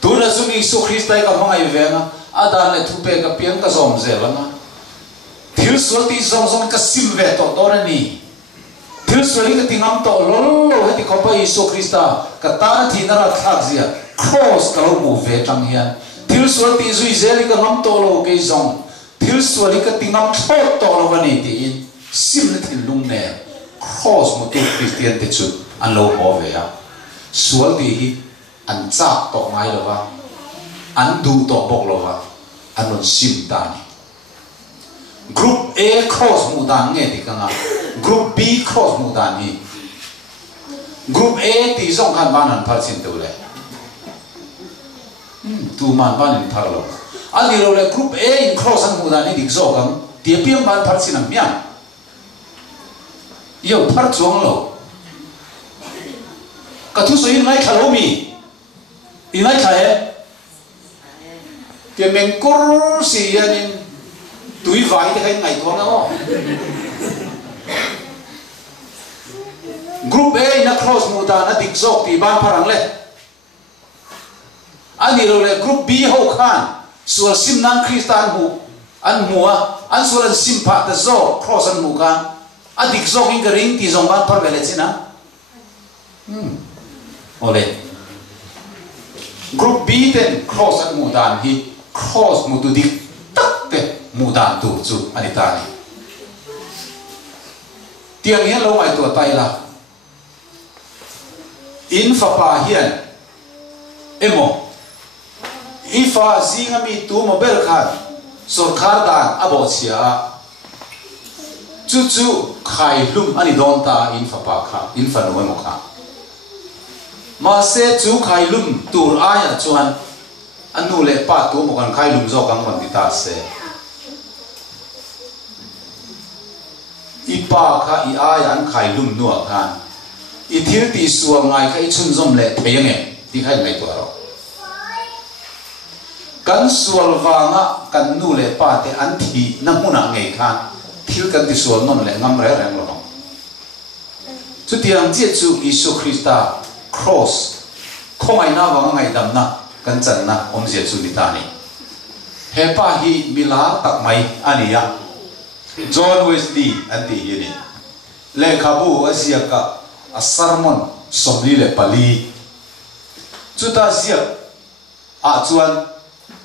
tu na chu mi Isu Krista ka mangai ve na adan le thu pe ka pian ka zom zel na thil sol ti zong zong ka sim ve to to na ni thil sol ka tingam to lo he ti ko pa Isu Krista ka ta thi na ra thak zia cross ka lo mu ve tang hian thil sol ti zui zel ka ngam to lo ke zong thil sol ka tingam thot to lo ni ti in sim na thil lung ne cross mo tu Christian te chu an lo ho ve ya sual ti hi an chak to ngai lo wa an du to bok lo wa an on sim ta ni group A cross mu dan nge ti ka nga group B cross mu dan ni group A ti zong kan ban an phal sin tu le tu man ban in thar lo an ni lo le group A in cross an mu dan ni dik zo kam ti piam ban phal sin am miam yo par chuang lo ka thu soi ngai khalo mi in ngai khae ke men kor si yanin tui vai te kai ngai tuang na o group A na cross mu da na dik zok ti ban parang le ani lo le group B ho khan sual sim nan Kristan hu an mua an sual sim pa ta zo cross an mu kan adik zok in ring ti zong ban par vele china ole group B ten cross an mu dan hi cross mu tu dik tak te mu dan tu chu ani ta ni tiang hian lo ngai tua tai la in fa pa hian emo ifa zinga mi tu mo bel khan sarkar dan abo chia chu chu khai lum ani don ta in fa pa kha in fa no mo kha ma se chu khai lum tur aya chuan anu le pa tu mo kan khai lum zo kang man ti ta se ipa kha I aya an khai lum nu khan I thil ti suang ngai khai chun zom le theyang ti khai ngai to ro kan sual wanga kan nu le pa te an thi na huna ngai khan thil kan ti sual non le ngam re reng lo chu tiang che chu Isu Krista cross khomai na wanga ngai dam na kan chan na om je chu ni ta ni he pa hi mila tak mai ania John Wesley anti yini le khabu asia ka a sermon somli le pali chuta sia a chuan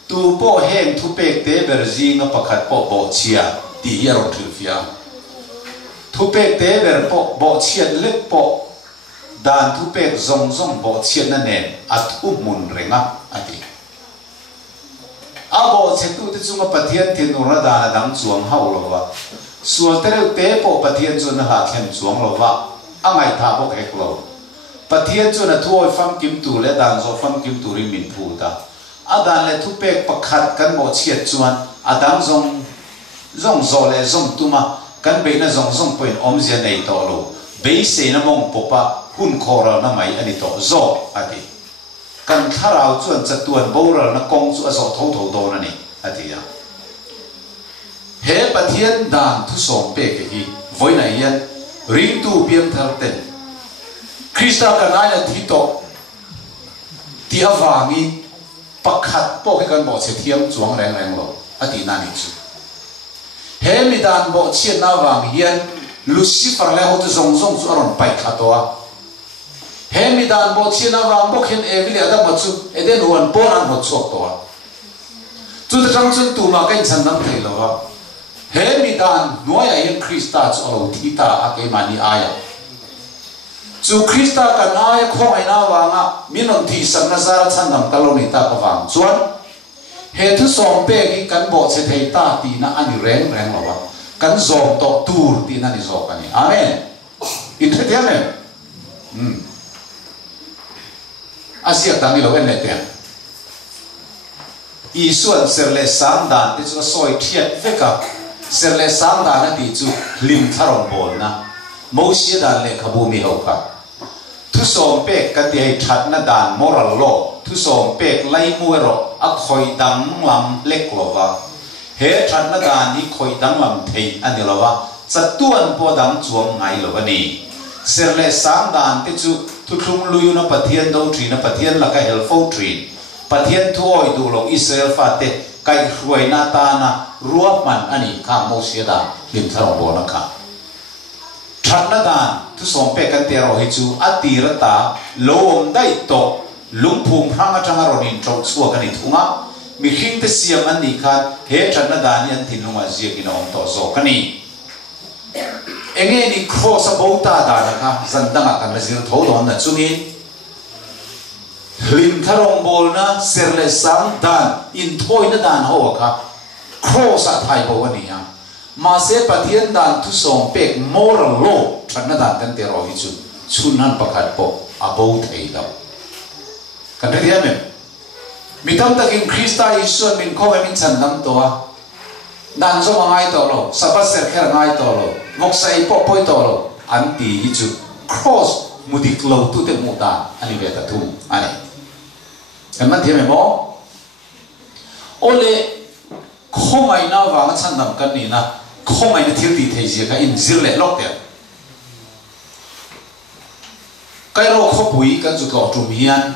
tu po heng thu pek te berji nga pakhat po bo chia ti yaro thilfia thu pek te ber po bo chia le po dan thu pek zong zong bo chia na nen at mun renga ati abo che tu te chunga pathian tin ura da dang chuang hau lo wa sual te te po pathian chun ha khem chuang lo wa angai tha bo ek lo pathian chun a thuoi fam kim tu le dan zo fam kim tu ri min phu ta adan le thu pek pakhat kan bo chiat chuan adang zong zo le zong tuma kan be na zong point om zia nei to lo be se na mong popa hun khora na mai ani to zo ati kan tharau chuan chatuan boral na kong chu azo tho do na ni ati ya he pathian dan thu som pe ke hi voina yan ring tu piam thar ten Krista kanai na thi to ti awangi pakhat po ke kan bo che thiam chuang reng lo ati na ni chu he mi dan bo chian na wang hian Lucifer le ho tu zong chu aron pai khatoa he mi dan bo chian na wang bo khen evil adam ma chu eden huan pon an ho chok to chu ta chang chun tu ma kan chan nam thei lo wa he mi dan noya in Krista chu lo thita a ke mani aya chu Krista kan aya khong ai na wanga minon thi sam na zara chan nam kaloni ta ka wang chuan he thu som pe ki kan bo che thei ta ti na ani reng lo wa kan zom to tur ti na ni zo kan ni amen in the amen asia tang lo en le te I suan serle sang dan ti chu soi thiat veka serle sang dan na ti chu lim tharong bol na mo sia dan le khabu mi ho kha thu som pe ka ti ai that na dan moral law thu som pe lai mu ro a khoi dang lam lek lo wa he that na dan ni khoi dang lam thei ani lo wa chatuan po dang chuang ngai lo ni serle sang dan ti chu thu thung luyu na pathian do tri na pathian la ka helfo tri pathian thuoi du lo Israel fa te kai ruai na ta na ruap man ani ka mo sia da lim tharong bo na kha Thana dan tu som pe kan te ro hi chu atira ta lom dai to lungphum hanga tanga ron in trok chua kan I thunga mi khing te siam an ni kha he thana dan yan thin lunga zia ki nom to zo kani enge ni cross about ta da na kha zandanga kan la zil tho don na chungin lim tharong bol na serle sang dan in thoi na dan ho kha cross a thai bo ani ya ma se pathian dan thu som pek moral law thana dan kan te ro hi chu chunan pakhat po abo thei lo kan ri ya me mitam takin Krista Isu min kho min chan nam to a dan zo ngai to lo sabat ser kher ngai to lo mok sai po poi to lo an ti hi chu cross mudik lo tu te mu da ani ve ta tu ani kan man thiam me mo ole khomai na wang chan nam kan ni na khomai na thil ti thei ji ka in zir le lok te kai ro kho pui kan chu ko tu mian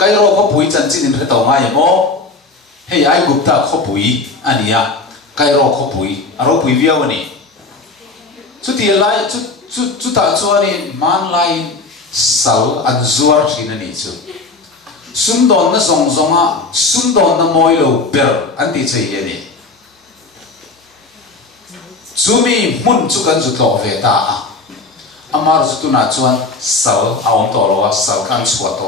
kai ro kho pui chan chin in re to ngai mo hei ai gupta kho pui ania kai ro kho pui aro pui viaw ni chu ti lai chu ta chu ani man lai sal an zuar thin ani chu sum don na zong zonga sum don na moi lo ber an ti chei ye ni chumi mun chu kan chu to ve ta a amar zu tu na chuan sal aom to lo sal kan chhuat to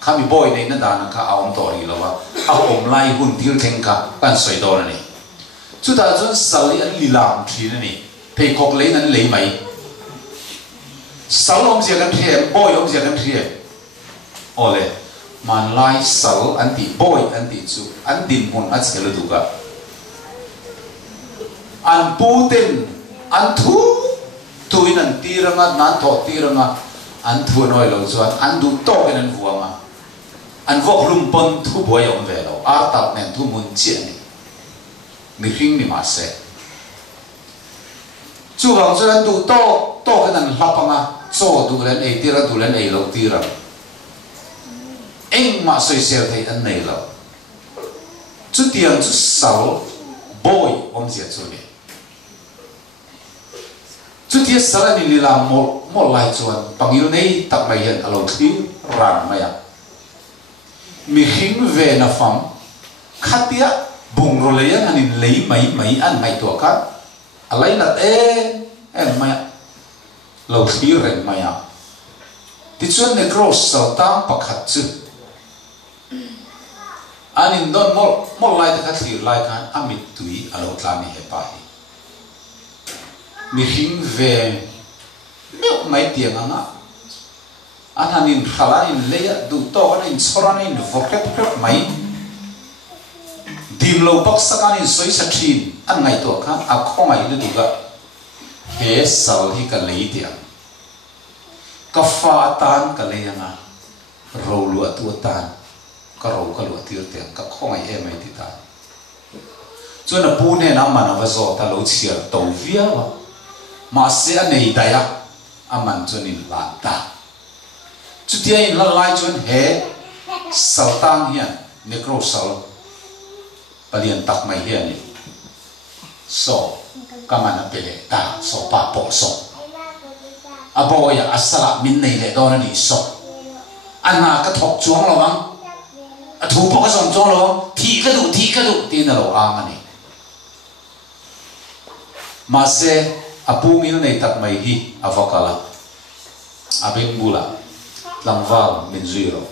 kami boy nei na dan ka aom to ri lo a om lai hun thil theng ka kan soi do na ni chu ta chuan sal an li lam thi na ni pe kok le nan le mai sal om zia kan thiem boy om zia kan thiem ole man lai sal an ti boy an ti chu an din hun a chelo du ka an putin an thu tuin an tiranga nan tho tiranga an thu noi lo chuan an du to kan an huama an vok lum pon thu boy om ve lo ar tap nen thu mun chi ni mi hing ni ma se chu wang chuan du to kan an hlapanga cho du len ei tira du len ei lo tira eng ma soi sel thei an nei lo chu tiang chu sal boy om zia chu ni chu tia sala ni lila mo lai chuan pangil nei tak mai hian alo thi ran maya mi hing ve na fam khatia bung ro le yan anin lei mai an mai to ka alai na en maya lo thi ren maya ti chuan ne cross sal tam pakhat chu anin don mo lai ta thlir lai kan amit tui alo tlani he pa hi mi hing ve meu mai tiang anga ananin khalain leya du to anin choranin voket mai dim lo pak sakanin soi sathin an ngai to kha a khongai du ga he sal hi ka lei tiang ka fa tan ka leanga ro lu atu tan ka ro ka lu tir tiang ka khongai e mai ti ta chuan a pu ne na mana va zo ta lo chiar to via wa ma se nei daya aman chunin lan ta chu tia in la lai chuan he saltang hian necro sal palian tak mai hian ni so kamana pele ta so pa po so aboya asala min nei le don ni so ana ka thok chuang lo wang a thu po ka som chuang lo thi ka du ti na lo ang ani ma se apu mil nei tak mai hi avakala abeng bula langwal min zero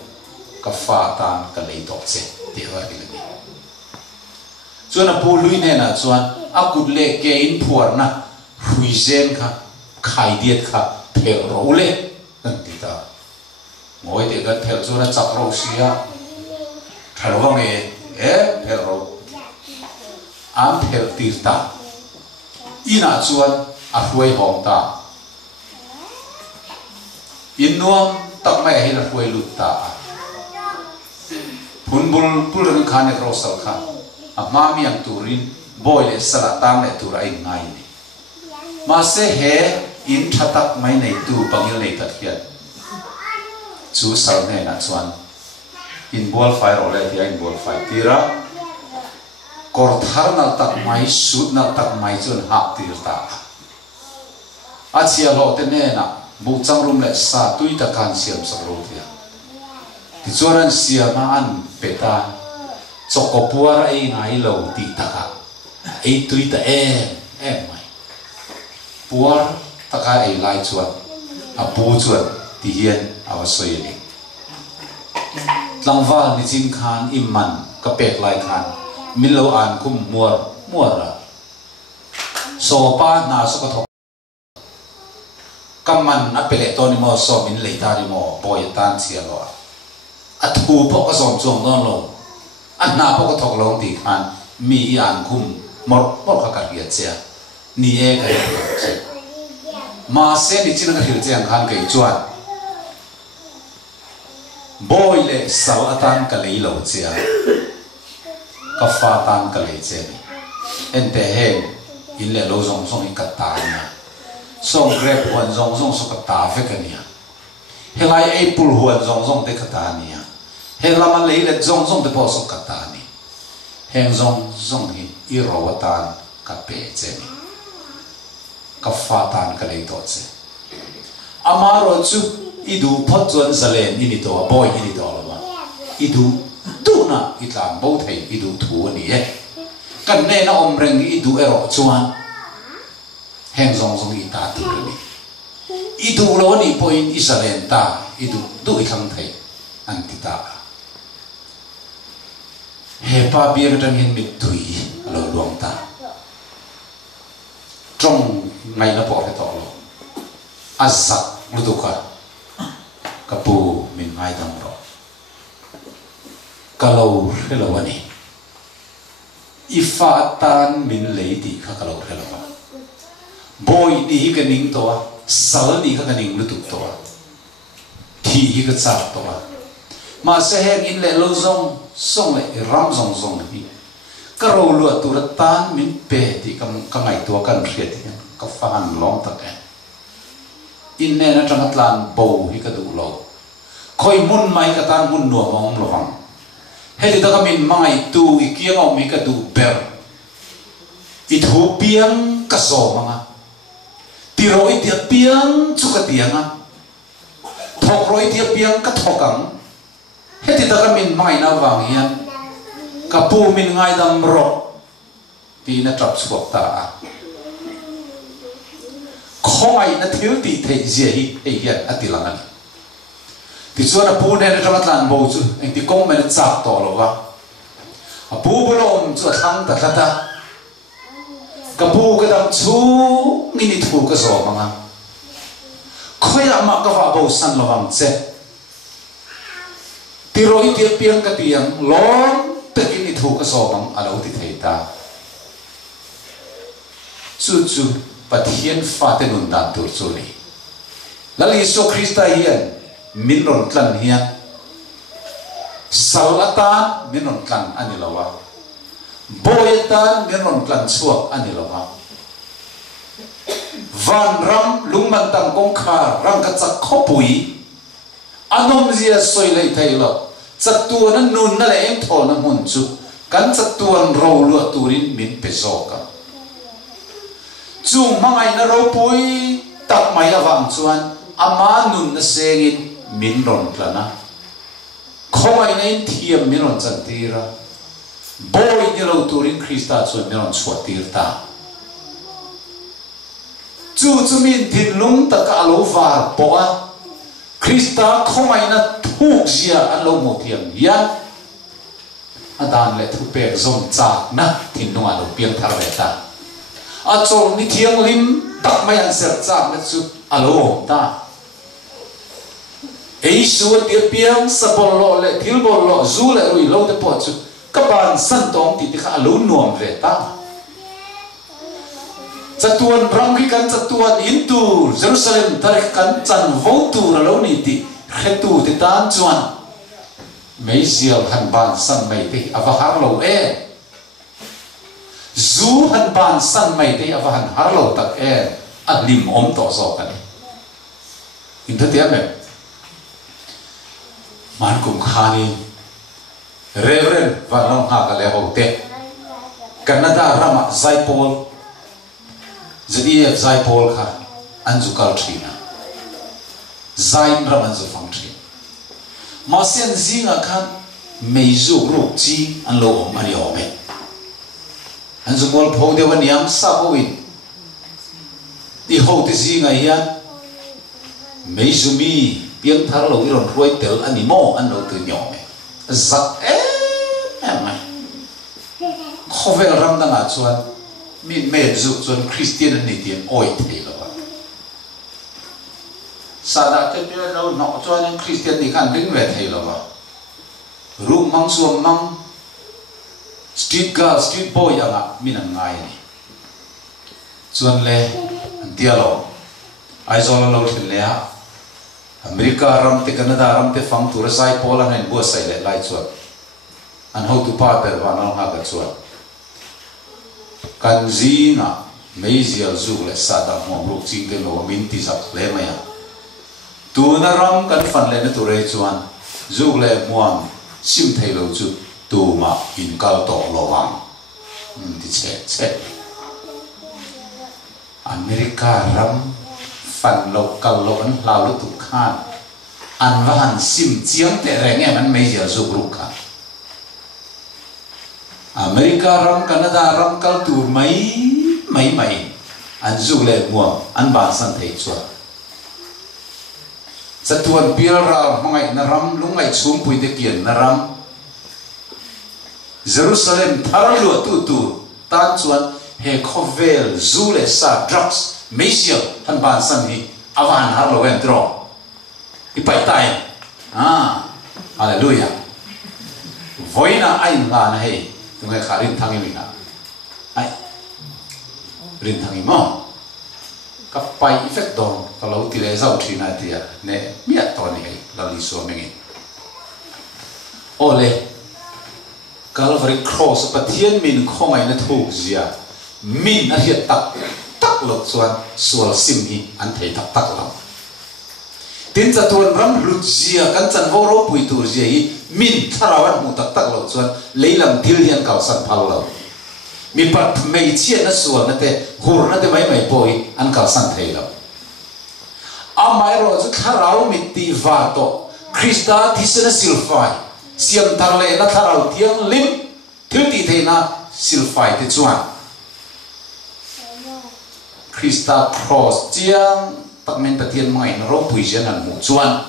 ka fa tan ka lei to che ti wa ri ni chuan apu lui ne na chuan akut le ke in phuar na hui zen kha khai diet kha phel ro le kan ti ta ngoi te kan phel chuan chak ro sia thal wa nge phel ro am phel tir ta ina chuan a huai hom ta in nuam tak mai hi la huai lut ta phun bul ran khan ne ro sal khan a ma mi ang turin boy le sala tang le tur ai ngai ni ma se he in thatak mai nei tu pangil nei tat hian chu sal ne na chuan in bol fire ole ti in bol fire tira kor thar na tak mai sut na tak mai chun hak tir ta achia lo te ne na bu changrum le sa tui ta kan siam sakro tia ti chuan siama an peta chokopuar ai ngai lo ti taka ai tui ta mai puar taka ai lai chuan a pu chuan ti hian awa soi ni tlangwal ni chin khan imman ka pek lai khan milo an kum muar so pa na so ka thok kaman apele to ni mo so min le ta ni mo boy tan chia lo a thu po ka som chong don lo an na po ka thok long ti khan mi an kum mor ka ka ria chia ni e ka che ma se ni chin ka hil chiang khan kai chuan boy le sal atan ka lei lo chia ka fa tan ka lei che ni ente he in le lo zong song in ka ta na song grab huan zong zong so ka ta fe ka nia helai ai pul huan zong zong te ka ta nia helama lei le zong zong te po so ka ta ni heng zong zong hi i ro wa tan ka pe che ni ka fa tan ka lei to che amaro chu idu phot chuan zalen ini to boy ini to lo ma idu tu na itlam bo thei idu thu ni e kan ne na om reng idu ero chuan heng zong zong i ta tu ni idu lo ni point Israel ta idu du ikang thai antita hepa biar tang hin mit tui lo luang ta trong ngày nó bỏ cái tọ lo azak lutuka kapu min ngai dam ro kalau hello ani ifa tan min lady kha kalau hello boy di ka ning to sal di ka ning lutuk to thi ka cha to ma se heng in le lo zong song le ram zong zong ni ka ro lu tu ra tan min pe ti kam ka ngai to kan riat ka fan long tak in ne na tang atlan bo hi ka du lo khoi mun mai ka tan mun nuwa mong lo wang he ti ta ka min mai tu i kiang om mi ka du ber i thu piang ka so manga ti ro i ti piang chu ka tianga thok ro i ti piang ka thokang he ti ta ka min mai na wang hian ka pu min ngai dam ro ti na trap suak ta khoi na thil ti thei zia hi ei hian atilang ani ti chuan a pu ne na tang atlan bo chu eng ti kong me na chak to lo wa a pu bolom chu thang ta ta ka pu ka dam chu ni ni thu ka zo manga khoi a ma ka va bo san lo wang che ti ro i ti piang ka tiang lon te ki ni thu ka zo mang a lo ti thei ta chu chu pathian fa te nun dan tur chu ni lali so Krista hian min ron tlan hian salatan min ron tlan ani lawa boyatan min ron tlan chuak ani lawa van ram lungman tam kong kha rang ka chak khopui anom zia soi lei thai lo chatuan an nun na le em thon na mun chu kan chatuan ro lu turin min pezo ka chung mangai na ro pui tak mai awang chuan ama nun na sengin min ron tlana khomai nei thiam min ron chan tira boy ni lo turin Krista chuan min ron chhuat tir ta chu min thin lung tak a lo var po a Krista khomai na thuk zia an lo mo thiam hian adan le thu pe zon chak na thin nunga lo piang thar ve ta a chong ni thiang lim tak mai an ser chak na chu alo ta ei su ti piang sabol lo le thil bol lo zu le rui lo te po chu ka ban san tong ti kha alo nuam ve ta chatuan ram ki kan chatuan into Jerusalem tarikh kan chan vo tu lo ni ti khetu ti tan chuan mei sial han ban san mai te ava har lo e zu han ban san mai te ava han har lo tak e a lim om to so kan in the tiame man kum khani reverend vanong ha ka le ho te Canada rama zaipol zedie zaipol kha anju kal thina zain ram anju fang thina ma sen zinga khan meizu ru chi an lo om ani ome anju mol pho de wan yam sa ho win di ho te zinga hian meizu mi piang thar lo iron roi tel ani mo an lo tu nyome zak mai khovel ram da nga chuan min me zu chuan Christian ni tian oi thei lo sada te pe lo no chuan Christian ni khan ring ve thei lo ru mang suam mang street girl street boy anga min an ngai ni chuan le dia lo ai zon lo thil le a America ram te Canada ram te fang tur sai pola nen bo sai le lai chuan an ho tu pa per wa no ha ka chuan kan zinga meizia zu le sada mo ru ching te lo min ti sak le ma ya tu na ram kan fan le na tu re chuan zu le muang sim thei lo chu tu ma in kal to lo wang ti che America ram fan lo kal lo an la lo tu khan an va han sim chiang te re nge man meizia zu ru kha America ram Canada ram kal tur mai an zu le muang an ba san thei chuan satuan pilra mangai naram lungai chumpui te kian naram Jerusalem tharlu tu tan chuan he khovel zule sa drugs mesia han ban san hi awan har lo en tro ipai tai hallelujah voina ai nga na he tungai kharin thangi mina ai rin thangi mo kapai effect don kalau tile zau thina tia ne mia to ni la li so mengi ole Calvary cross pathian min khongai na thuk zia min a hiat tak lo chuan sual sim hi an thei tak lo tin cha tuan ram lut zia kan chan vo ro pui tur zia hi min tharawan mu tak lo chuan leilam thil hian kal san phal lo mi pat mei chian na sual na te hur na te mai poi an kal san thei lo amai ro chu tharau mi ti va to Krista thisena silfai siam tarle na tharau tiang lim thil ti theina silfai te chuan Krista cross chiang takmen pathian mai na ro pui jan an mu chuan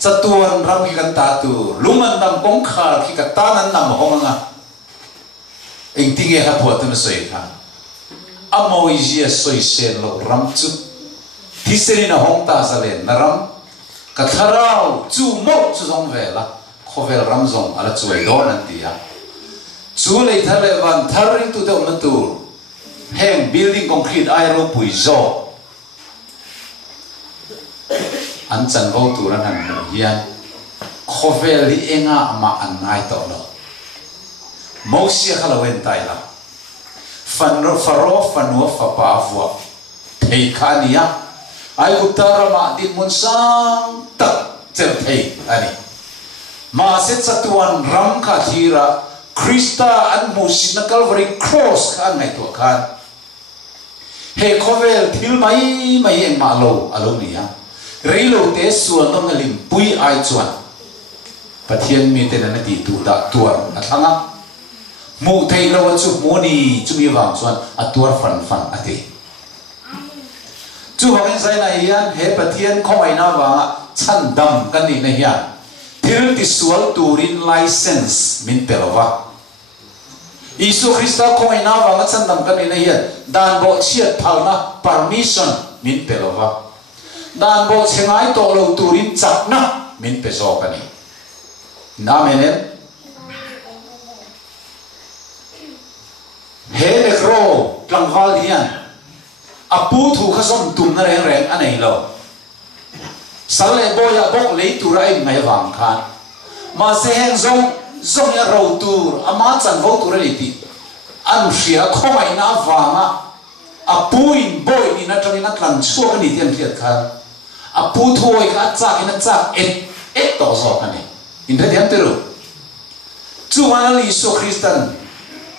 chatuan ram ki kan ta tu luman nam kong khar ki ka tanan nam honga eng tinge ha po tu na soi kha amoi jia soi sen lo ram chu thiseni na hong ta sa len na ram ka tharau chu mo chu zong ve la khovel ram zong ala chuai do nan tia chu le thale van tharin tu de on tu heng building concrete ai ro pui zo an chan vo tu ran han hian khovel li enga ma an ngai to lo mo sia khala wen tai la fanro faro fanwa fa pa vo thei khania ai utara ma din mun sang tak cher thei ani ma se chatuan ram kha thira Krista an musin na Calvary cross khan ngai to khan he khovel thil mai eng ma lo alo nia reilo te suan no ngalim pui ai chuan pathian mi te na ti tu da tuar a thanga mu thei lo chu mu ni chu mi wang chuan a tuar fan ate chu hong sai na hian he pathian khomai na wa chan dam kan ni na hian thil ti sual turin license min pelova Isu Krista khomai na wa chan dam kan ni na hian dan bo chiat phal na permission min pelova dan bo chengai to lo turin chak na min pe zo kani na menen he ne kro tlangwal hian apu thu khasom tum na reng anei lo sale boya bok le tu rai mai wang khan ma se heng zong ya ro tur ama chan vo tur ri ti an ria khomai na wanga apu in boy ni na tang na tlan chuak ni tian thiat khan apu thoi ka chak ina chak et to zo kani in the diam teru chu wana li so Christian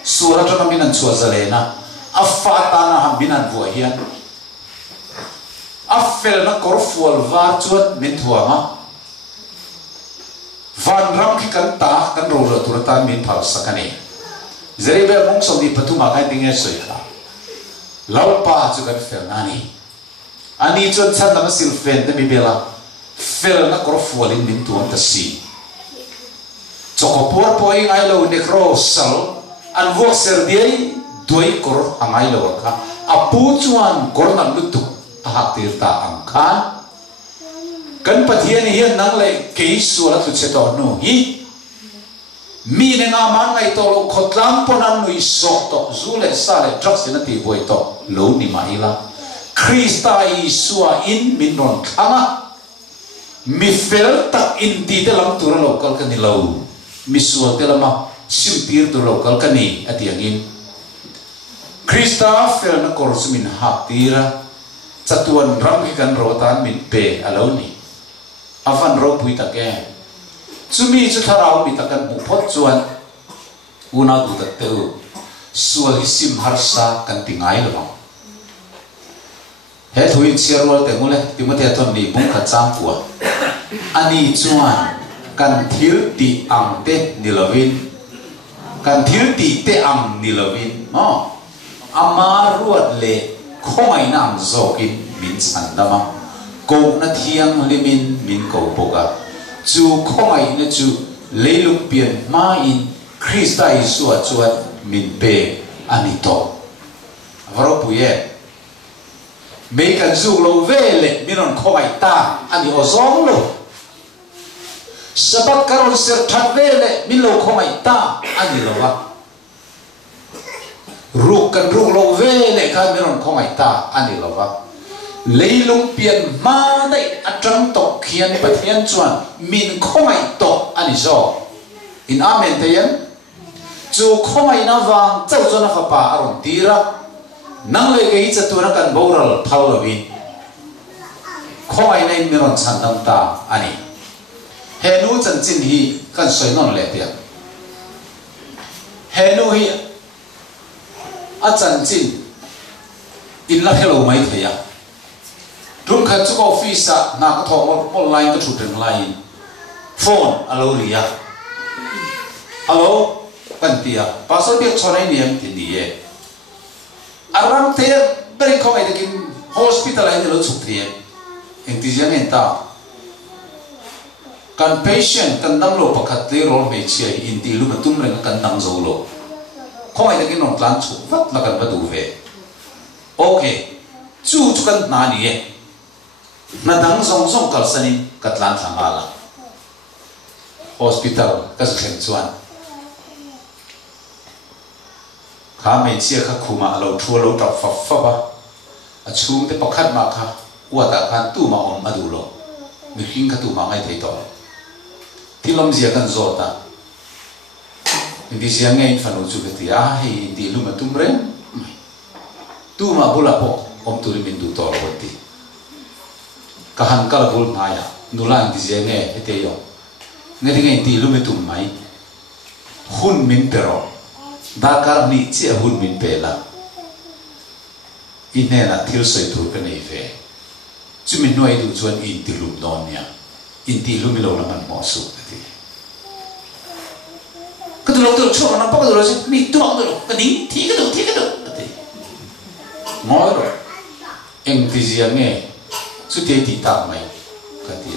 sura to na minan chua zalena afata na ham binan vo hian afel na korfual var chuat min thuama van ram ki kan ta kan ro ro turata min phal sakani zeribe mong so di patuma kai tinge soi kha laupa chu kan fel nani ani chuan chan na sil fen te mi bela fel na korfual in min tuam ta si chokopor poi ngai lo ne crossal an vo ser diai doi kor angai lo kha apu chuan kor na lutu a tir ta ang khan kan pathian hian nang le ke suala tu che to no hi mi ne nga man ngai to lo khotlam ponan nui sok to zule sale trucks in ti boi to lo ni mai la Krista Isua in min non khanga mi fel tak in ti te lam tur local kan ni lo mi sual te lama simpir tu local kan ni atiang in Krista fel na kors min hatira chatuan ram ki kan rotan min pe aloni avan ro pui ta ke chumi chu tharau mi ta kan mu phot chuan una du ta te sual sim harsa kan tingai lo he thui chiarwal te mule timothy thon ni bung kha chang puwa ani chuan kan thil ti ang te nilovin kan thil ti te ang nilovin ama ruat le khomai nam zokin min chandama cầu na thiang limin min cầu boga chu không ai na chu lấy lục biển ma in Christa Isu chuan min pe anito varo puye mấy cái dù lâu về lệ mình còn không ai ta anh ở gió lâu sabat karon ser thật về lệ mình lâu không ai ta anh lâu à ruk lâu về lệ cái mình còn không ai ta anh lâu à lấy lung biển ma đây ở trong tộc kia này bát hiền chuan mình không ai tộc anh gió in amen thế yên dù không ai na vang cháu cho nó phải pa aron tira nang le cái chất tu nó cần bầu ra phao là vì không ai này mình còn sản tâm ta anh hệ nu chân chính hi cần soi non lệ tiệt hệ nu hi chân chính in là hello mấy thầy à đúng khát cho office à na cái thọ online cái chủ trình line phone alo ria alo cần tiệt pasal biết cho này niệm thì đi aram thế beri không ai được in hospital này lo chụp thiệt anh tí riêng anh ta kan patient kan nang lo pakhat le rol me chia in ti lu matum reng kan nang zo lo không ai được in non plan chụp vắt là kan badu về ok chu kan na ni na dang zong zong kal sani katlan thangala hospital kas khen chuan khá mấy chia khá khu mà lâu thua lâu tập phật phật à chung để bóc khát mà khá qua ta khăn tu mà om adu lo mình khiến khá tu mà ngay thấy to thì lòng gì cần rồi ta mình đi xem nghe phần nội dung cái hay đi lúc mà tum rèn tu mà bula po om tu mình du to rồi thì cả hàng cả là bul mai à nô lang đi xem nghe cái thế yo nghe thì nghe đi lúc mà tum mai hun mình pero Dakar ni chia hun min pela ine na thil soi thu ka nei ve chu min noi du chuan in ti lum don nia in ti lum lo la man mo su ti ka tu lo tu chu na pa ka lo ni tu lo ka ni thi ka tu ti ngoi ro eng ti zia nge chu te ti ta mai ka ti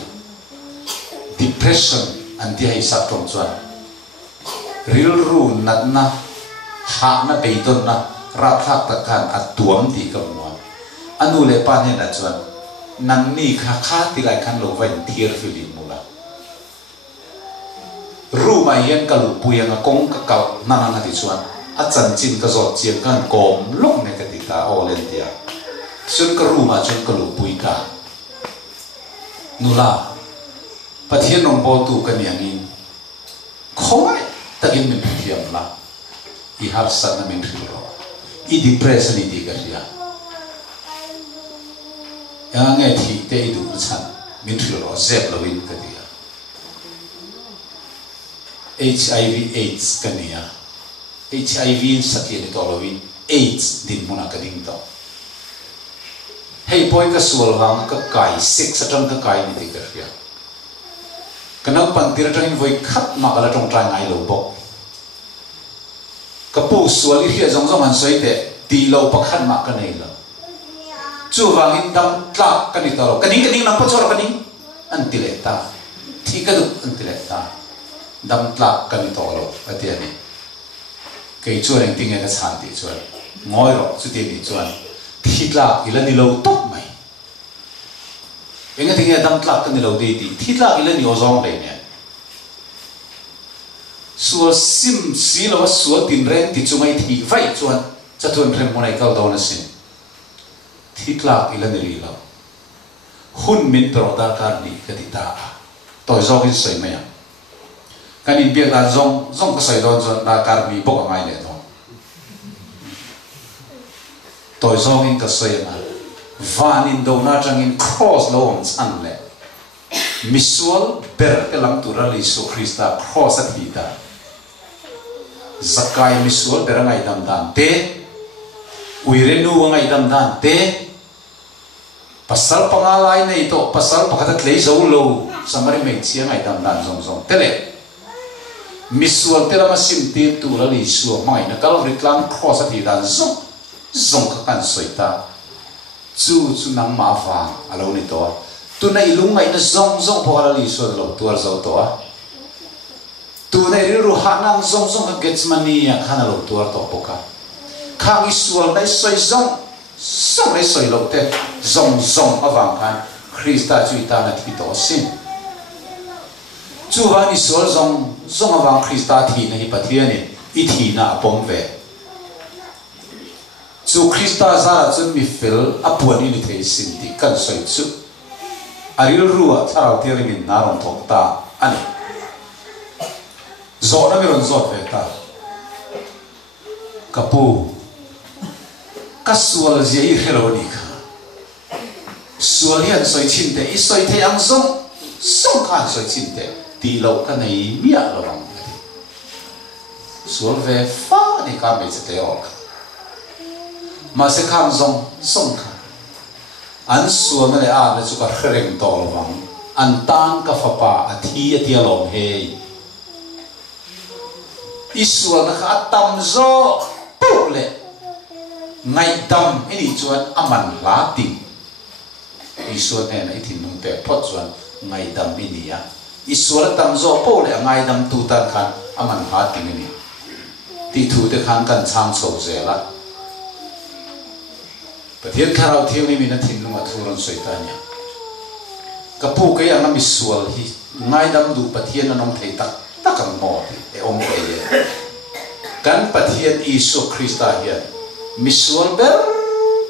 depression an ti hai sa trong chuan real ru nat na hạ na bê tôn na rát thác tất cả tuom thì cầm ngoan anu le pa ne na chuan nang ni kha kha ti lai khan lo vain thier filin mula ru mai yen ka lu puyang kong ka ka na na ti chuan a chan chin ka zot chiang kan kom lok ne ka ti ta olen tia sun ka ru ma chun ka lu pui ka nula pathian nong bo tu ka niangin khoi takin min thiam la I har sana min thilo I depression I di karia yang nge thi te I du chan min thilo zep lawin kadia HIV AIDS kania HIV sakya ni tolawin AIDS din muna kading to hey boy ka sual hang ka kai six atang ka kai ni di karia kanang pantir tang voi khat makala tong trai ngai lo bok kapu sual hi zong zong han soi te ti lo pakhan ma ka nei lo chu wangin dam tla ka ni to kaning nam pa chor kaning an ti le ta thi ka du an ti le ta dam tla ka ni to lo ati ani ke chu reng ting ga chan ti chu ngoi ro chu ti ni chuan thi tla ila ni lo top mai enga ting dam tla ka ni lo de ti thi tla ila ni o zong le ne sual sim si lo sual tin ren ti chumai thi vai chuan chatun rem monai kal dawn sin thitla ila ni lo hun min pro da kar ni ka ti ta toy zong in soi mai kan in biak la zong ka soi don zon da kar mi bok mai le thong toy zong in ka soi ma van in do na chang in cross lo om chan le misual ber ke lam tu ra li so Christa cross at hita zakai misual ber ngai dam dan te uirenu ngai dam dan te pasal pangalai nei to pasal pakhat lei zo lo samari me chia ngai dam dan zong zong tele misual te lama sim te tu la li so mai na kal ritlan cross at hita zong ka kan soita chu nang ma fa alo ni to tu na ilung ngai na zong pokala li so lo tuar zo to a tu na ru hanang zong ka Getsemani ya khana lo tuar to poka khang isual nai soi zong nai soi lo te zong awang kan Krista chu ita na thi to sin chu wa isual zong awang Krista thi na hi pathian ni i thi na pom ve chu Krista za chu mi fel apuan ni thei sin ti kan soi chu aril ruwa charau tir min na ron thok ta ani zo na mi ron zot ve ta kapu kasual je i helo ni kha sual hian soi chin te i soi the ang song khan soi chin te ti lo ka nei mia lo bang sual ve fa ni ka me che te ok mà sẽ khang song kha an suam le a le chu ka khreng tol wang an tan ka fa pa a thi a tia lom he isual na kha tam zo pu le ngai dam ini chuan aman la ti isual ne na ithin nung pe phot chuan ngai dam ini ya isual tam zo pu le ngai dam tu tan khan aman ha ti ni ti thu te khan kan chang chho je la pathian kharau thiam ni mina thin lunga thuron soitanya kapu ke anga misual hi ngai dam du pathian anong thei tak takang mo e om ke ye kan pathian Isu Krista hian misual ber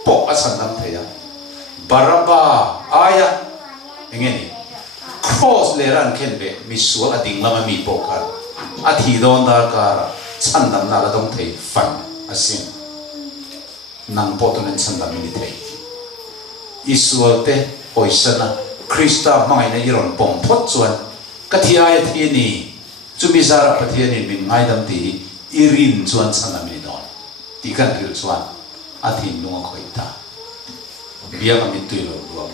po asan nam theya baraba aya engeni cross le ran ken be misual ading lama mi po kan athi don dar ka chan nam na la dong thei fan asin nang potonen sanda military isual te oisana Krista mai na iron pom phot chuan kathia thi ni chumizara pathian in min ngai dam ti irin chuan sanda mi don ti kan ril chuan athi nu khoi ta bia mi tui lo lo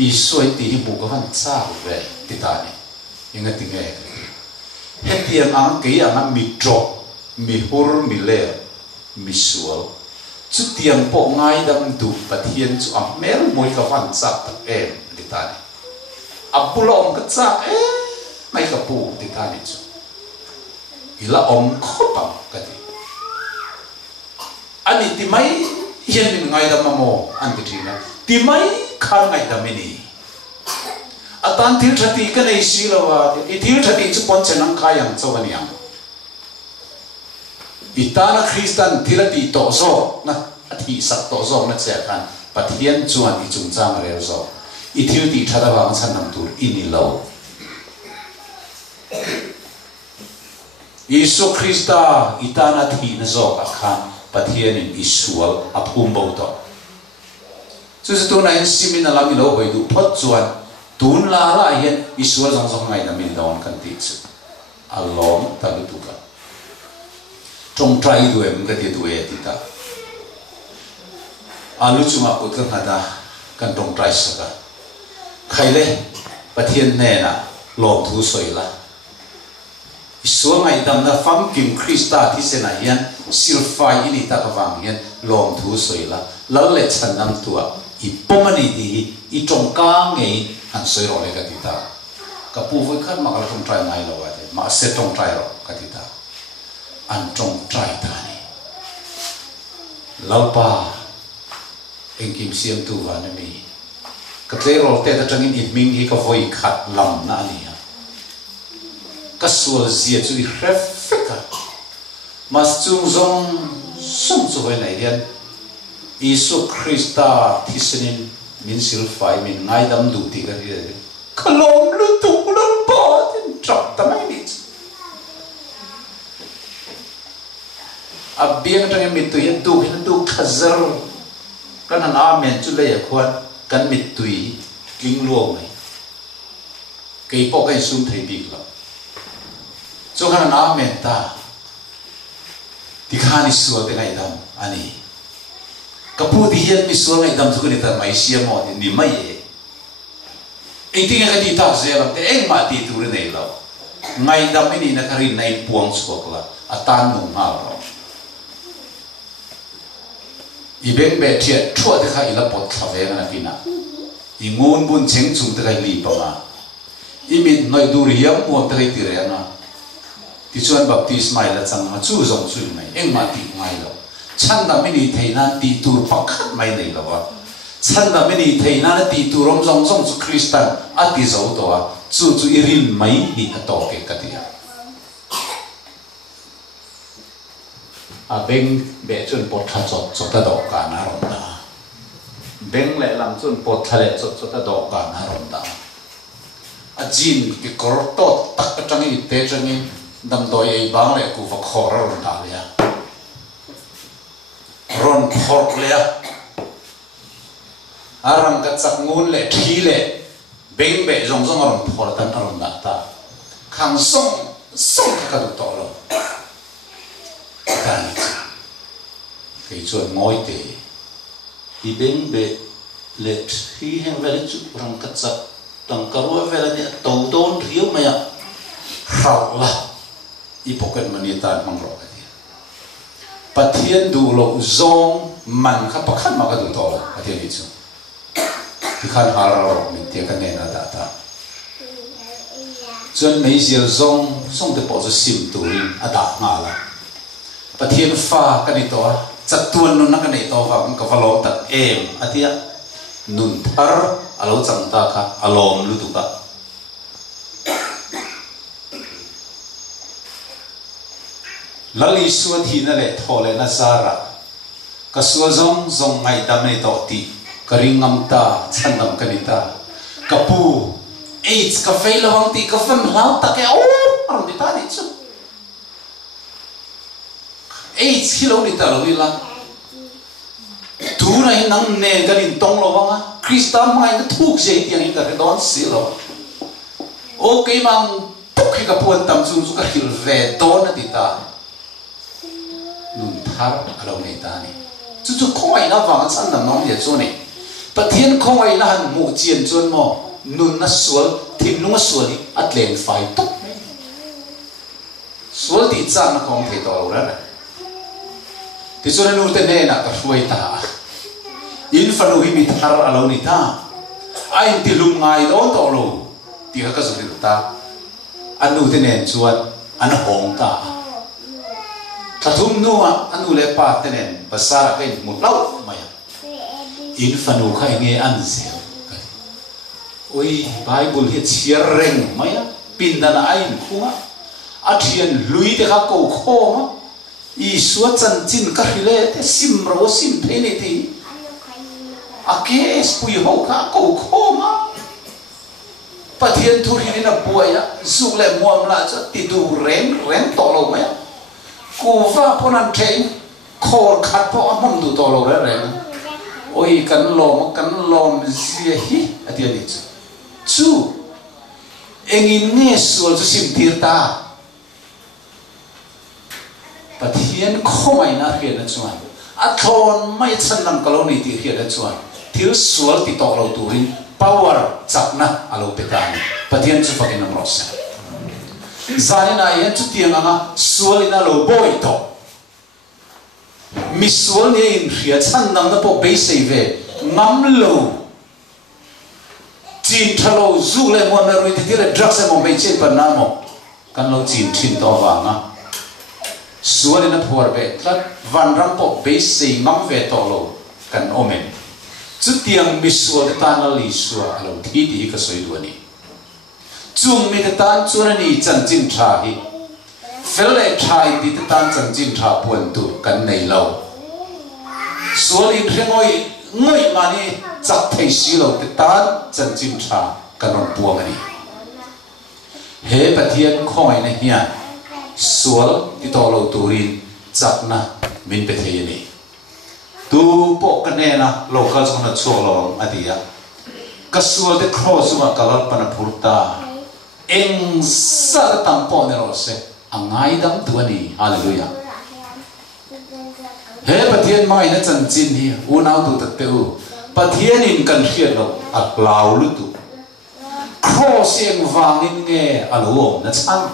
isoi ti hi bu ka van cha ve ti ta ni inga ti nge hetiam ang ke ang mi tro mi hur mi le mi sual chu tiang po ngai dam du pathian chu am mel moi ka van chak tak em ti ta ni apulom ka chak mai ka pu ti ta ni chu ila om khopam ka ti ani ti mai hian min ngai dam mo an ti thina ti mai khar ngai dam ni atan thil thati ka nei silawa ti thil thati chu pon chenang khayang chawaniang itana Kristan thilati to zo na athi sak to zo na che kan pathian chuan i chung chang re zo i thil ti thada wa chan nam tur ini lo Isu Krista itana thi na zo ka khan pathian in isual aphum bo to chu tu na in simin ala mi lo hoi du phot chuan tun la la hian isual jong ngai na min don kan ti chu alom ta du ka trong trai du em cái tiệt tuổi thì ta alu cuma ut kan ada kan trong trai saka khai le pathian ne na lom thu soi la Isu ngai dam na fam kim Krista thi se na hian silfai ini ta ka wang hian lom thu soi la lal le chan nam tua i pomani di i trong ka ngei an soi ro le ka ti ta ka pu voi khat ma ka trong trai ngai lo wa te ma se trong trai ro ka ti ta an trong trai ta ni lalpa engkim siam tu wa na mi ka tle rol te ta tangin it ming hi ka voi khat lam na ni ka sual zia chu i refeka mas chung zong sum chu hoi nai rian Isu Krista thisenin min silfai min ngai dam du ti ka ri khalom lu tu lu pa tin trap ta mai ni abiang tang mit tu yan du khazar kan an amen chu le khwan kan mit tui king luong mai kei po kai sum thei bik lo so kan an amen ta ti khani suwa te ngai dam ani kapu di hian mi suwa ngai dam thu ni ta mai sia mo ni mai e ti nga ti ta zela te eng ma ti tu re nei lo ngai dam ni na karin nai puang suwa la atan nu ma lo ibeng be thiat thua te kha ila pot thave na kina ingun bun cheng chung te kai li pa ma imit noi du riam mo te kai ti re nga ti chuan baptism mai la chang ma chu zong chu mai eng ma ti ngai lo chan da mini theina ti tur pakhat mai nei lo wa chan da mini theina na ti turom zong zong chu Christian ati zo to a chu irin mai hi ato ke katia a beng be chun pot tha chot ta do ka na ron da beng le lam chun pot tha le chot ta do ka na ron da a jin ki kor to tak ka changi te changi dam doi ei bang le ku va khor ron da ya ron khor le arang ka chak ngun le thi le beng be zong zong ron phor tan ron da ta khang song ka du to lo cái chuyện ngồi tệ thì bên bề lệ khi hàng về lấy chút răng cắt sạch tầng cà rô về là tàu đôn riêu mày à khảo là ipoket manitan mang rõ cái gì bắt thiên đủ lộ zong man khắp bắc khăn mà cái đủ to là bắt thiên đi chung thì khăn hà rồi mình tiếc cái này là đã ta chuyện mấy giờ zong xong thì bỏ ra sim tuổi à đã ngà là bắt thiên pha cái này to chặt tuôn nó cái này to và cái vào lỗ tật em à thì nun thar alo chẳng ta cả alom lu tu cả lali suat hi na le thole na sara ka suwa zong ngai dam nei to ti ka ringam ta chandam kanita ka pu eits ka fail hong ti ka fam lau ta ke ram ti ta ni chu eits kilo ni ta lo la tu na nang ne ka rin tong lo wanga kristan mai na thuk je ti ang ka don si lo okay mang puk ka puan tam chu ka hil ve don na ti ta nun thar alo nei ta ni chu khong ai na wang chan nam nong ye chu ni pathian khong ai na han mu chian chun mo nun na sual thin nu sual ni atlen fai tok sual ti chan na khong thei to ra ti chu na nu te ne na ka ruai ta in fanu hi mi thar alo ni ta ai ti lum ngai do to lo ti ka zu ti ta anu te nen chuan an hong ta thum nuwa anu le pa tenen basara kai mu lau mai in fanu khai nge an zel oi bible hi chiar reng mai pin dana ai khunga athian lui te kha ko khoma i suwa chan chin ka hile te sim ro sim pheni ti ake spui ho kha ko khoma pathian thuri na buaya zuk le muam la cha ti du ren to lo mai cô va ponan train khor khat po amam du to lo re oi kan lom zia hi atia ni chu engin ne sul chu sim tir ta pathian khomai na he na chuan a thon mai chan nam kaloni ti he na chuan thil sul ti to lo turin power chapna alo petani pathian chu fakin nam ros zanina yan chu tiang anga sualina lo boy to mi sual ni in ria chan nam na po be sei ve ngam lo chin thalo zu le mo na roi ti le drugs mo me che pa na mo kan lo chin thin to wa nga sualina phor ve tlat van ram po be sei ngam ve to lo kan omen chu tiang mi sual ta na li suwa lo thi ti ka soi du ni chung mi tan chuan ni chan chin tha hi fel le thai ti tan chan chin tha puan tu kan nei lo sual in ngoi mani chak thei si lo ti tan chan chin tha kan on puang ani he pathian khoi na hian sual ti to lo turin chak na min pe thei ni tu po kan ne na local song na chuak lo adia ka sual te cross ma kalar pana phurta eng sa tampo ne rose angai dam tuani hallelujah he pathian mai na chan chin hi unau tu ta te u pathian in kan hian lo at lau lu tu cross eng wangin nge alo na chan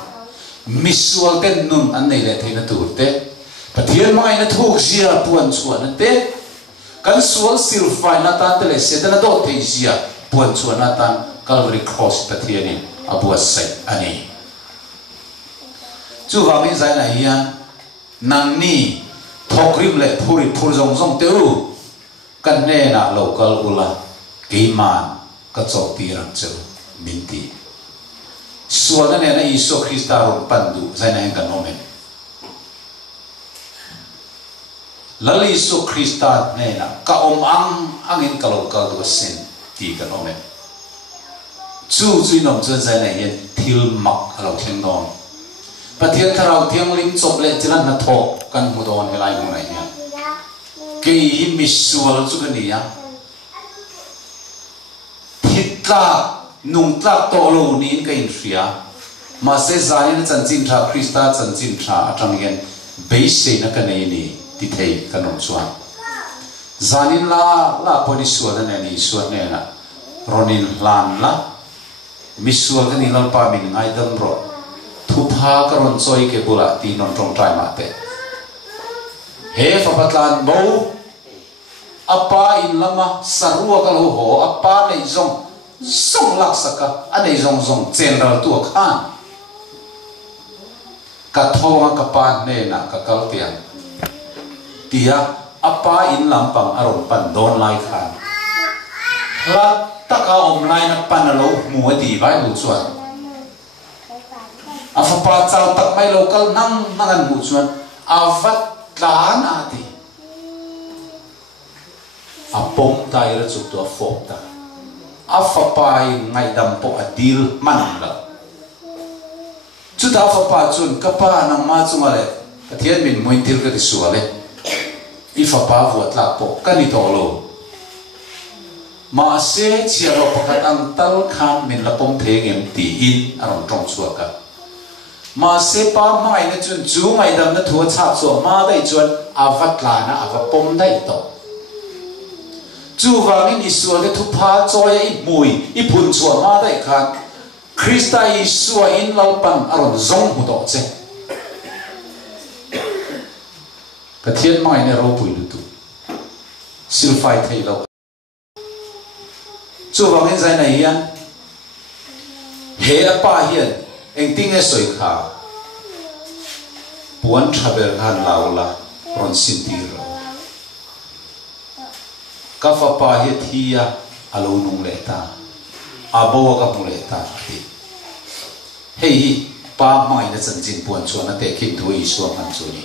misual ten nun an nei le theina tur te pathian mai na thuk zia puan chuan te kan sual silfai na ta te le se na do te zia puan chuan atan Calvary Cross pathiani abuat sai ani chu wangin zai na hian nang ni thokrim le phuri phur zong zong teu kan ne na local ula keiman ka chok ti rang chu minti suana ne na Isu Krista ron pandu zai na kan omen lali Isu Krista ne na ka angin ka local do sen ti kan omen chu nom chuan zai na hian thil mak alo thleng don pathian tharau thiang lim chop le chilan na tho kan mu don helai mu nai hian ke hi misual chu kan ya thitla nung tla to lo ni ka in ria ma se zain chan chin tha Krista chan chin tha atang hian be se na kan nei ni ti thei kan om chuan zanin la poni sual na ni sual ne na ronin lan la misual kan ni lal pa min ngai dam ro thu pha ka ron choi ke bula ti non tong trai ma te he fa patlan bo apa in lama sarua ka lo ho apa nei zong song lak saka anei zong zong general tu khan ka thonga ka pa ne na ka kal tian tia apa in lampang aron pan don lai khan la taka om lai na pan lo mu di vai lu chuan afa pa chau tak mai local nangan mu chuan avat tlan ati apom tai ra chu to fok ta afa pai ngai dam po adil man la chu ta afa pa chun ka pa nang ma chunga le pathian min moin til ka ti suale ifa pa vuat la po kani to lo ma se chia ro pakhat ang tal khan min la pom theng em ti in arong tong chua ka ma se pa mai na chun chu ngai dam na thua chak so ma dai chuan avat la na ava pom dai to chu wangin Isu le thu pha choi I mui I phun chua ma dai khan Krista Isu in lalpan aron zong hu to che pathian mai ne ro pui lu tu silfai thei lo chu wangin zai na hian he apa hian eng ting e soi kha puan thaber khan laula ron sin ti ro ka fa pa he thia alo nung le ta abo ka mu le ta ti hei pa mai na chan chin puan chuan na te khin thu Isu man chu ni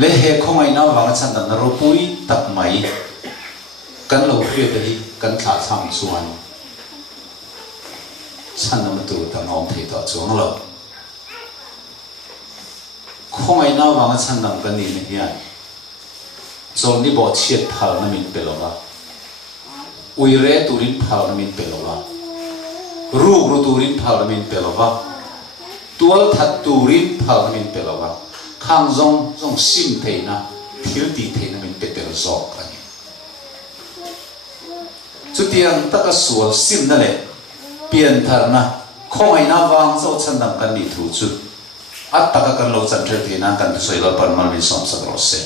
le he khongai na wang chan na ro pui tak mai kan lo khre te hi kan tha tham chuan chan na tu ta ngom thei to chuang lo khongai na wang chan nam kan ni ni hian zol ni bo chiat phal na min pelova ui re turin phal na min pelova ru turin phal na min pelova tual that turin phal na min pelova khang zong sim thei na thil ti thei na min pel zok ani chutiang taka sual sim na le pian thar na khongai na wang zo chan nam kan ni thu chu at taka kan lo chan thei na kan soi lo par mal min som sak ro se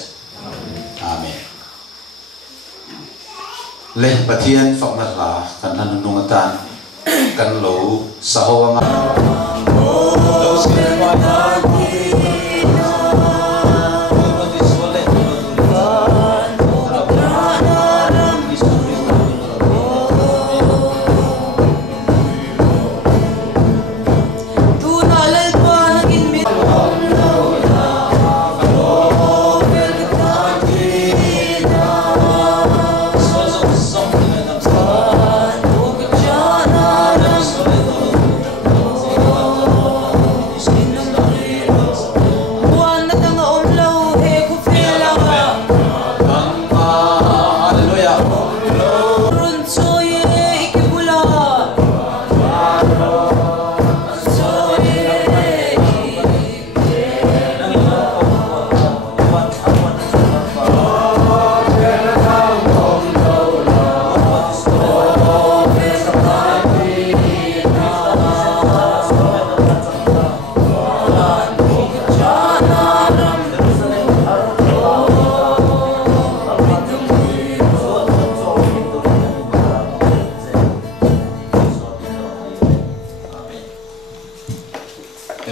amen le pathian phok na la kan nan nung atan kan lo sahawanga lo se wa na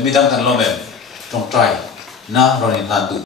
mi dang kan lo mem trong trai na ron in han tu